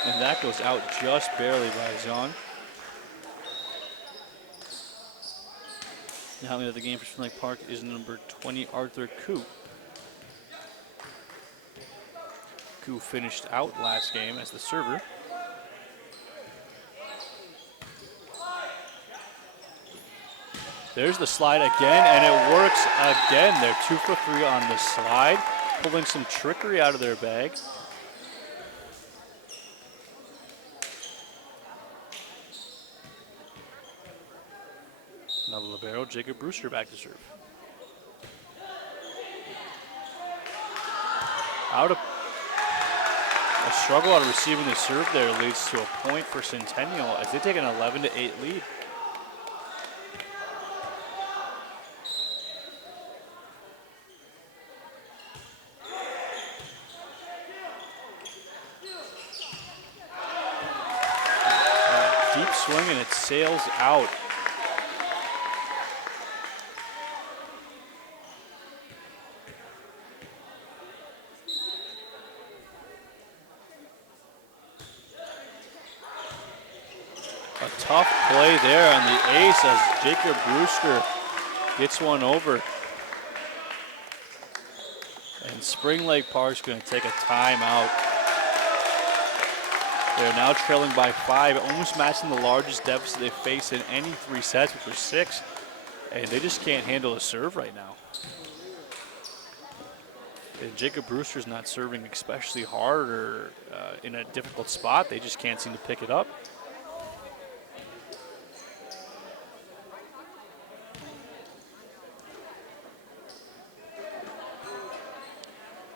And that goes out just barely by Zong. Now into the game for Spring Lake Park is number 20, Arthur Koo. Koo finished out last game as the server. There's the slide again, and it works again. They're 2 for 3 on the slide, pulling some trickery out of their bag. Now the libero, Jacob Brewster, back to serve. A struggle out of receiving the serve there leads to a point for Centennial as they take an 11-8 lead. Deep swing and it sails out. A tough play there on the ace as Jacob Brewster gets one over. And Spring Lake Park's going to take a timeout. They're now trailing by 5, almost matching the largest deficit they faced in any 3 sets, which was 6. And they just can't handle a serve right now. And Jacob Brewster's not serving especially hard or in a difficult spot. They just can't seem to pick it up.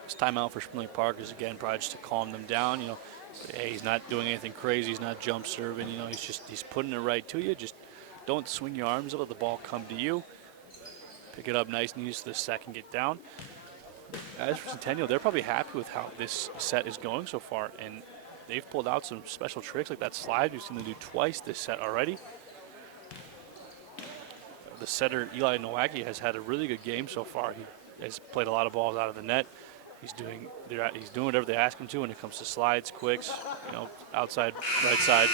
This timeout for Spring Lake Park is again probably just to calm them down. You know, hey, he's not doing anything crazy. He's not jump serving. You know, he's putting it right to you. Just don't swing your arms up. Let the ball come to you. Pick it up nice and easy so the set can get down. As for Centennial, they're probably happy with how this set is going so far, and they've pulled out some special tricks like that slide. We've seen them do twice this set already. The setter, Eli Nowacki, has had a really good game so far. He has played a lot of balls out of the net. He's doing whatever they ask him to when it comes to slides, quicks, you know, outside, right side,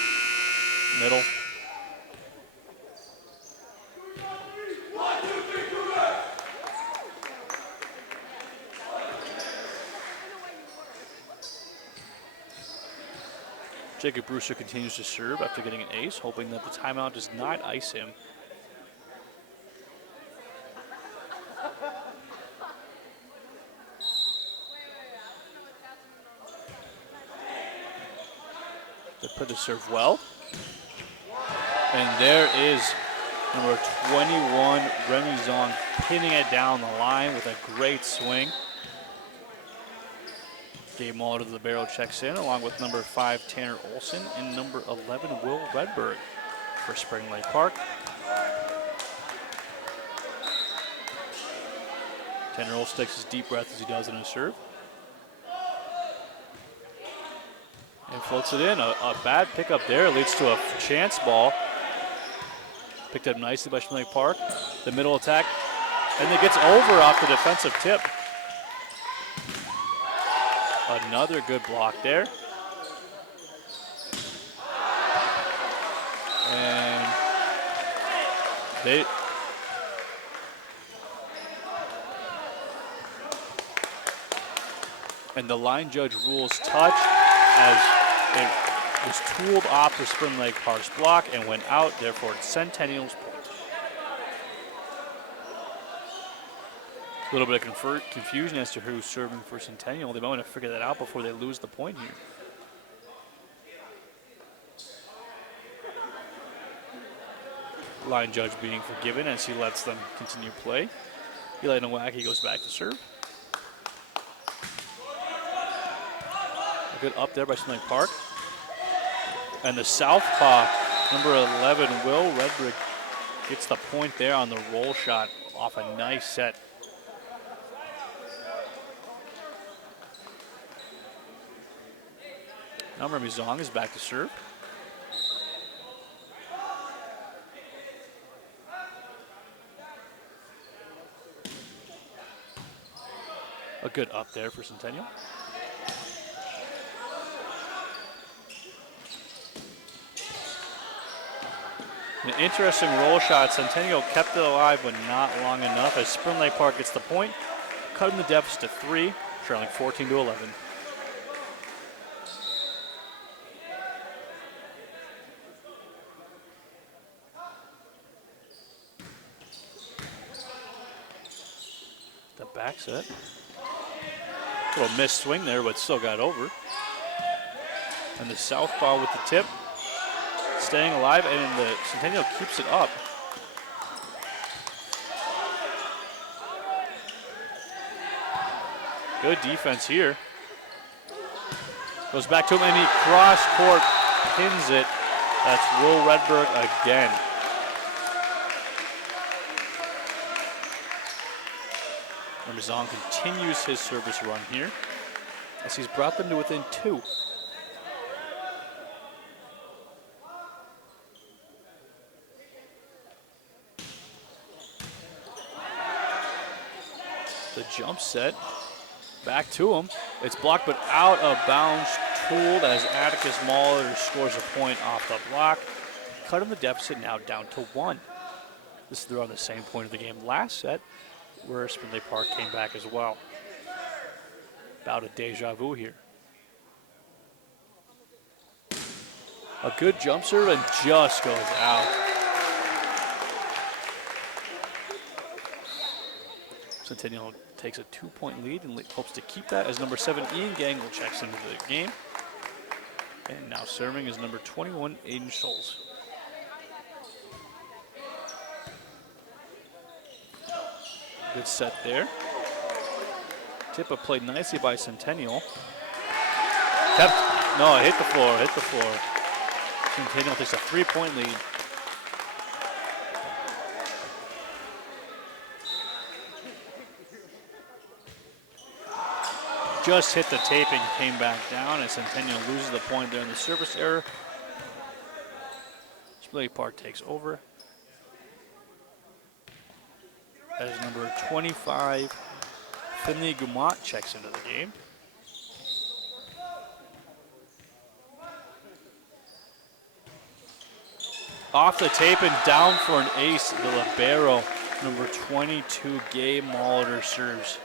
middle. Jacob Brewster continues to serve after getting an ace, hoping that the timeout does not ice him. They put the serve well. And there is number 21, Remy Zong, pinning it down the line with a great swing. Gabe Muller to the barrel checks in, along with number 5, Tanner Olson, and number 11, Will Redberg for Spring Lake Park. Tanner Olson takes his deep breath as he does in his serve. And floats it in. A bad pickup there leads to a chance ball. Picked up nicely by Spring Lake Park. The middle attack, and it gets over off the defensive tip. Another good block there. And the line judge rules touch as it was tooled off the Spring Lake Park's block and went out, therefore it's Centennial's point. A little bit of confusion as to who's serving for Centennial. They might want to figure that out before they lose the point here. Line judge being forgiven as he lets them continue play. Eli Nowacki goes back to serve. A good up there by Spring Lake Park. And the southpaw, number 11, Will Redberg, gets the point there on the roll shot off a nice set. Now Remy Zong is back to serve. A good up there for Centennial. An interesting roll shot. Centennial kept it alive, but not long enough as Spring Lake Park gets the point, cutting the deficit to 3, trailing 14-11. The back set. Little missed swing there, but still got over. And the southpaw with the tip. Staying alive, and the Centennial keeps it up. Good defense here. Goes back to him, and he cross-court pins it. That's Will Redberg again. Ramazan continues his service run here as he's brought them to within 2. The jump set, back to him. It's blocked but out of bounds, tooled as Atticus Molitor scores a point off the block. Cutting the deficit now down to 1. This is around the same point of the game last set, where Spindlay Park came back as well. About a deja vu here. A good jump serve and just goes out. Centennial takes a 2-point lead and hopes to keep that as number 7 Ian Gangle checks into the game. And now serving is number 21 Aiden Scholes. Good set there. Tippa played nicely by Centennial. No, it hit the floor. Centennial takes a 3-point lead. Just hit the tape and came back down, and Centennial loses the point there in the service error. Spindlay Park takes over. As number 25, Finley Gumont checks into the game. Off the tape and down for an ace, the libero, number 22, Gabe Molitor serves.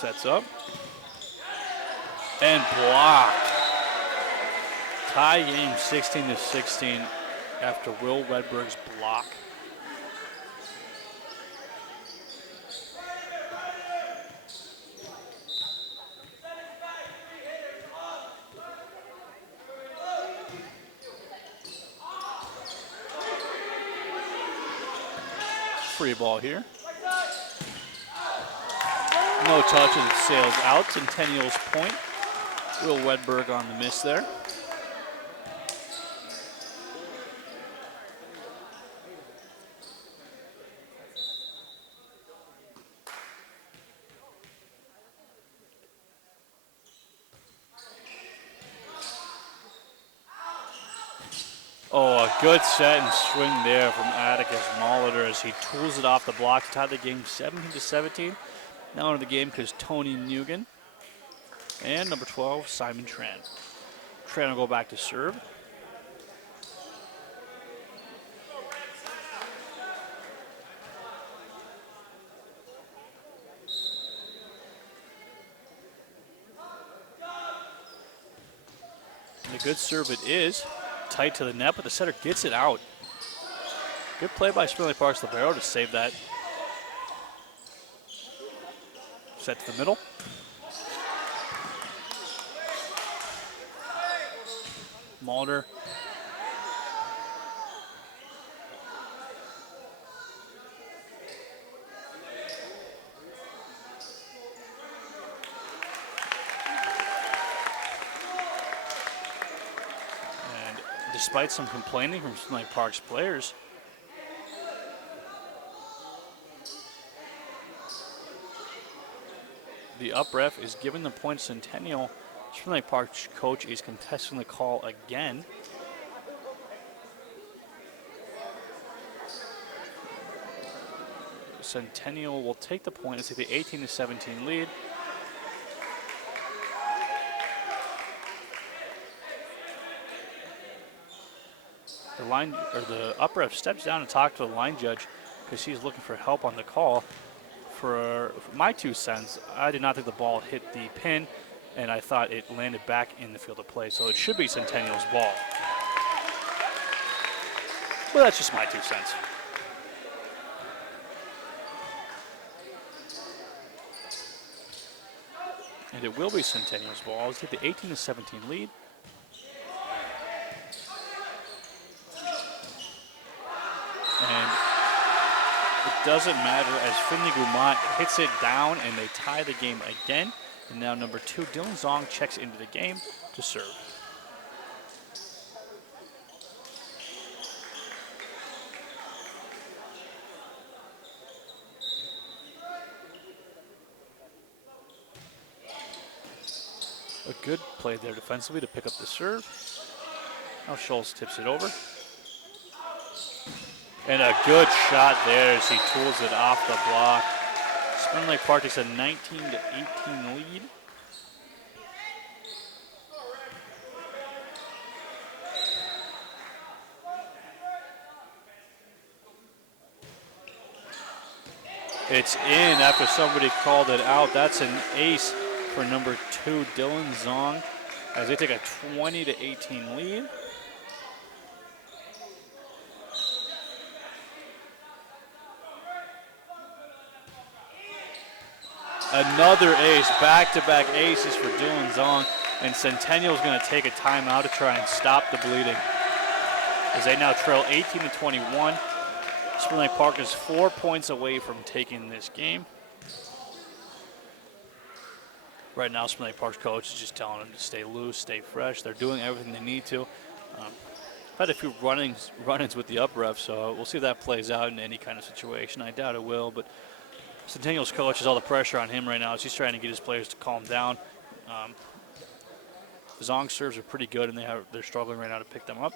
Sets up and blocked. Tie game 16-16 after Will Redberg's block. Free ball here. No touch and it sails out. Centennial's point. Will Redberg on the miss there. Oh, a good set and swing there from Atticus Molitor as he tools it off the block to tie the game 17-17. Now into the game because Tony Nugan and number 12, Simon Tran. Tran will go back to serve. And a good serve it is. Tight to the net, but the setter gets it out. Good play by Spindlay Park's libero to save that. Set to the middle. Molitor. And despite some complaining from Spindlay Park's players, the up ref is giving the point to Centennial. Spindlay Park's coach is contesting the call again. Centennial will take the point and take the 18-17 lead. The up ref steps down and talks to the line judge because he's looking for help on the call. For my 2 cents, I did not think the ball hit the pin, and I thought it landed back in the field of play, so it should be Centennial's ball. But that's just my 2 cents. And it will be Centennial's ball. Let's get the 18-17 lead. And it doesn't matter as Finley Gumont hits it down and they tie the game again. And now number 2, Dylan Zong checks into the game to serve. A good play there defensively to pick up the serve. Now Schultz tips it over. And a good shot there as he tools it off the block. Spring Lake Park takes a 19-18 lead. It's in after somebody called it out. That's an ace for number 2, Dylan Zong, as they take a 20-18 lead. Another ace, back-to-back aces for Dylan Zong, and Centennial is going to take a timeout to try and stop the bleeding, as they now trail 18-21. Spring Lake Park is 4 points away from taking this game. Right now, Spring Lake Park's coach is just telling them to stay loose, stay fresh. They're doing everything they need to. I've had a few run-ins with the up ref, so we'll see if that plays out in any kind of situation. I doubt it will, but Centennial's coach has all the pressure on him right now as he's trying to get his players to calm down. Zong serves are pretty good, and they're struggling right now to pick them up.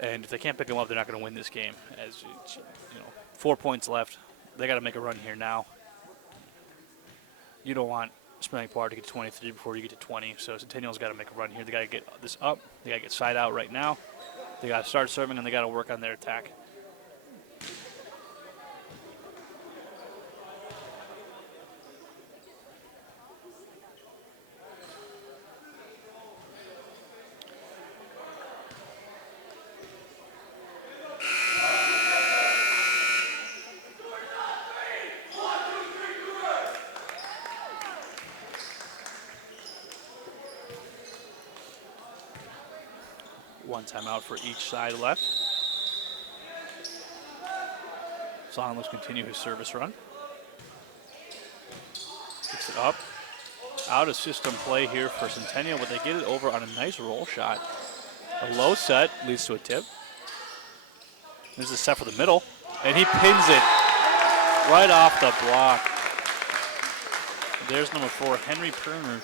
And if they can't pick them up, they're not going to win this game. As 4 points left, they got to make a run here now. You don't want Spring Lake Park to get to 23 before you get to 20. So Centennial's got to make a run here. They got to get this up. They got to get side out right now. They got to start serving, and they got to work on their attack. One timeout for each side left. Zong will continue his service run. Picks it up. Out of system play here for Centennial, but they get it over on a nice roll shot. A low set leads to a tip. There's a set for the middle, and he pins it right off the block. There's number 4, Henry Perner.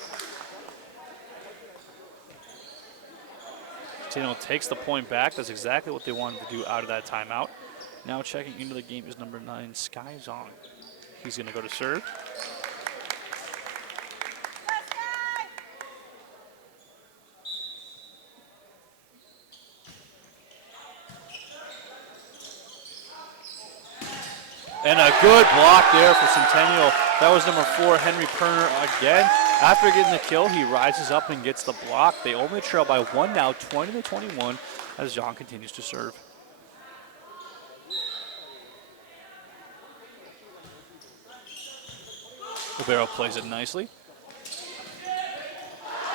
Centennial takes the point back. That's exactly what they wanted to do out of that timeout. Now checking into the game is number 9, Sky Zong. He's going to go to serve. And a good block there for Centennial. That was number 4, Henry Perner again. After getting the kill, he rises up and gets the block. They only trail by 1 now, 20-21, as Zong continues to serve. Libero plays it nicely.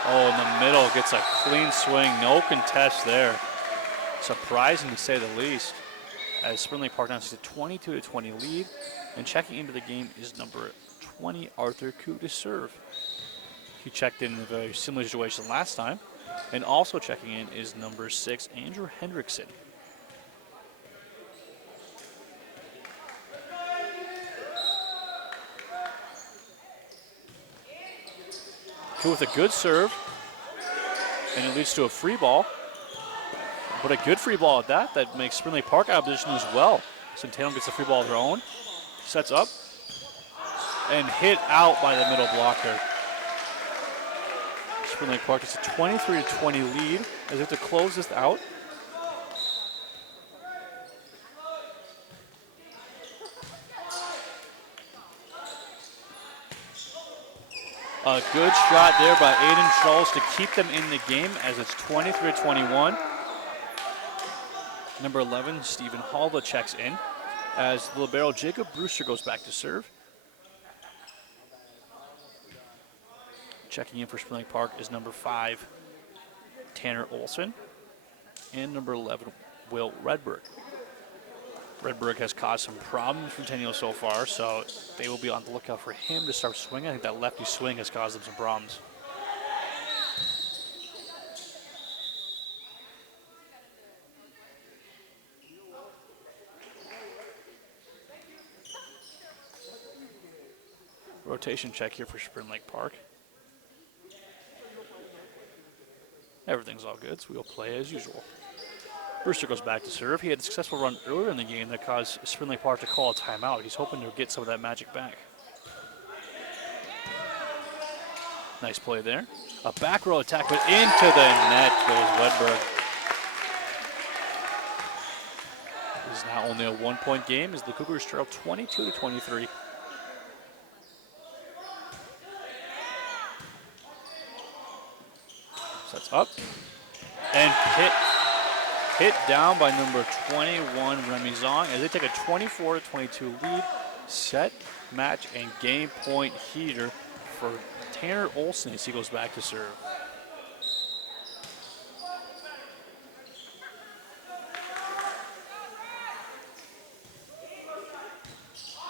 Oh, in the middle, gets a clean swing. No contest there. Surprising to say the least, as Spring Lake Park now takes a 22-20 lead. And checking into the game is number 20, Arthur Koo, to serve. He checked in a very similar situation last time. And also checking in is number 6, Andrew Hendrickson. Koo with a good serve. And it leads to a free ball. But a good free ball at that. That makes Spring Lake Park out of position as well. Centennial gets a free ball of their own. Sets up. And hit out by the middle blocker. Spring Lake Park gets a 23-20 lead as they have to close this out. A good shot there by Aiden Schultz to keep them in the game as it's 23-21. Number 11, Stephen Halva checks in as the libero Jacob Brewster goes back to serve. Checking in for Spring Lake Park is number 5, Tanner Olson, and number 11, Will Redberg. Redberg has caused some problems for Centennial so far, so they will be on the lookout for him to start swinging. I think that lefty swing has caused them some problems. Rotation check here for Spring Lake Park. Everything's all good, so we'll play as usual. Brewster goes back to serve. He had a successful run earlier in the game that caused Spring Lake Park to call a timeout. He's hoping to get some of that magic back. Nice play there. A back row attack, but into the net goes Wedberg. This is now only a 1-point game as the Cougars trail 22-23. Sets up and hit down by number 21 Remy Zong as they take a 24-22 lead. Set, match, and game point heater for Tanner Olson as he goes back to serve.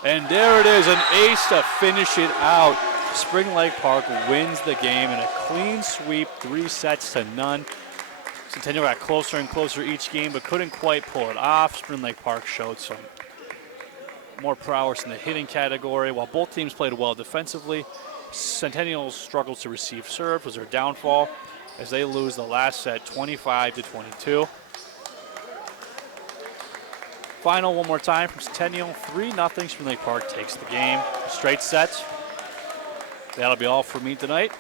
And there it is, an ace to finish it out. Spring Lake Park wins the game in a clean sweep, 3-0. Centennial got closer and closer each game, but couldn't quite pull it off. Spring Lake Park showed some more prowess in the hitting category. While both teams played well defensively, Centennial struggles to receive serve, was their downfall, as they lose the last set 25-22. Final one more time from Centennial, 3-0. Spring Lake Park takes the game. Straight sets. That'll be all for me tonight.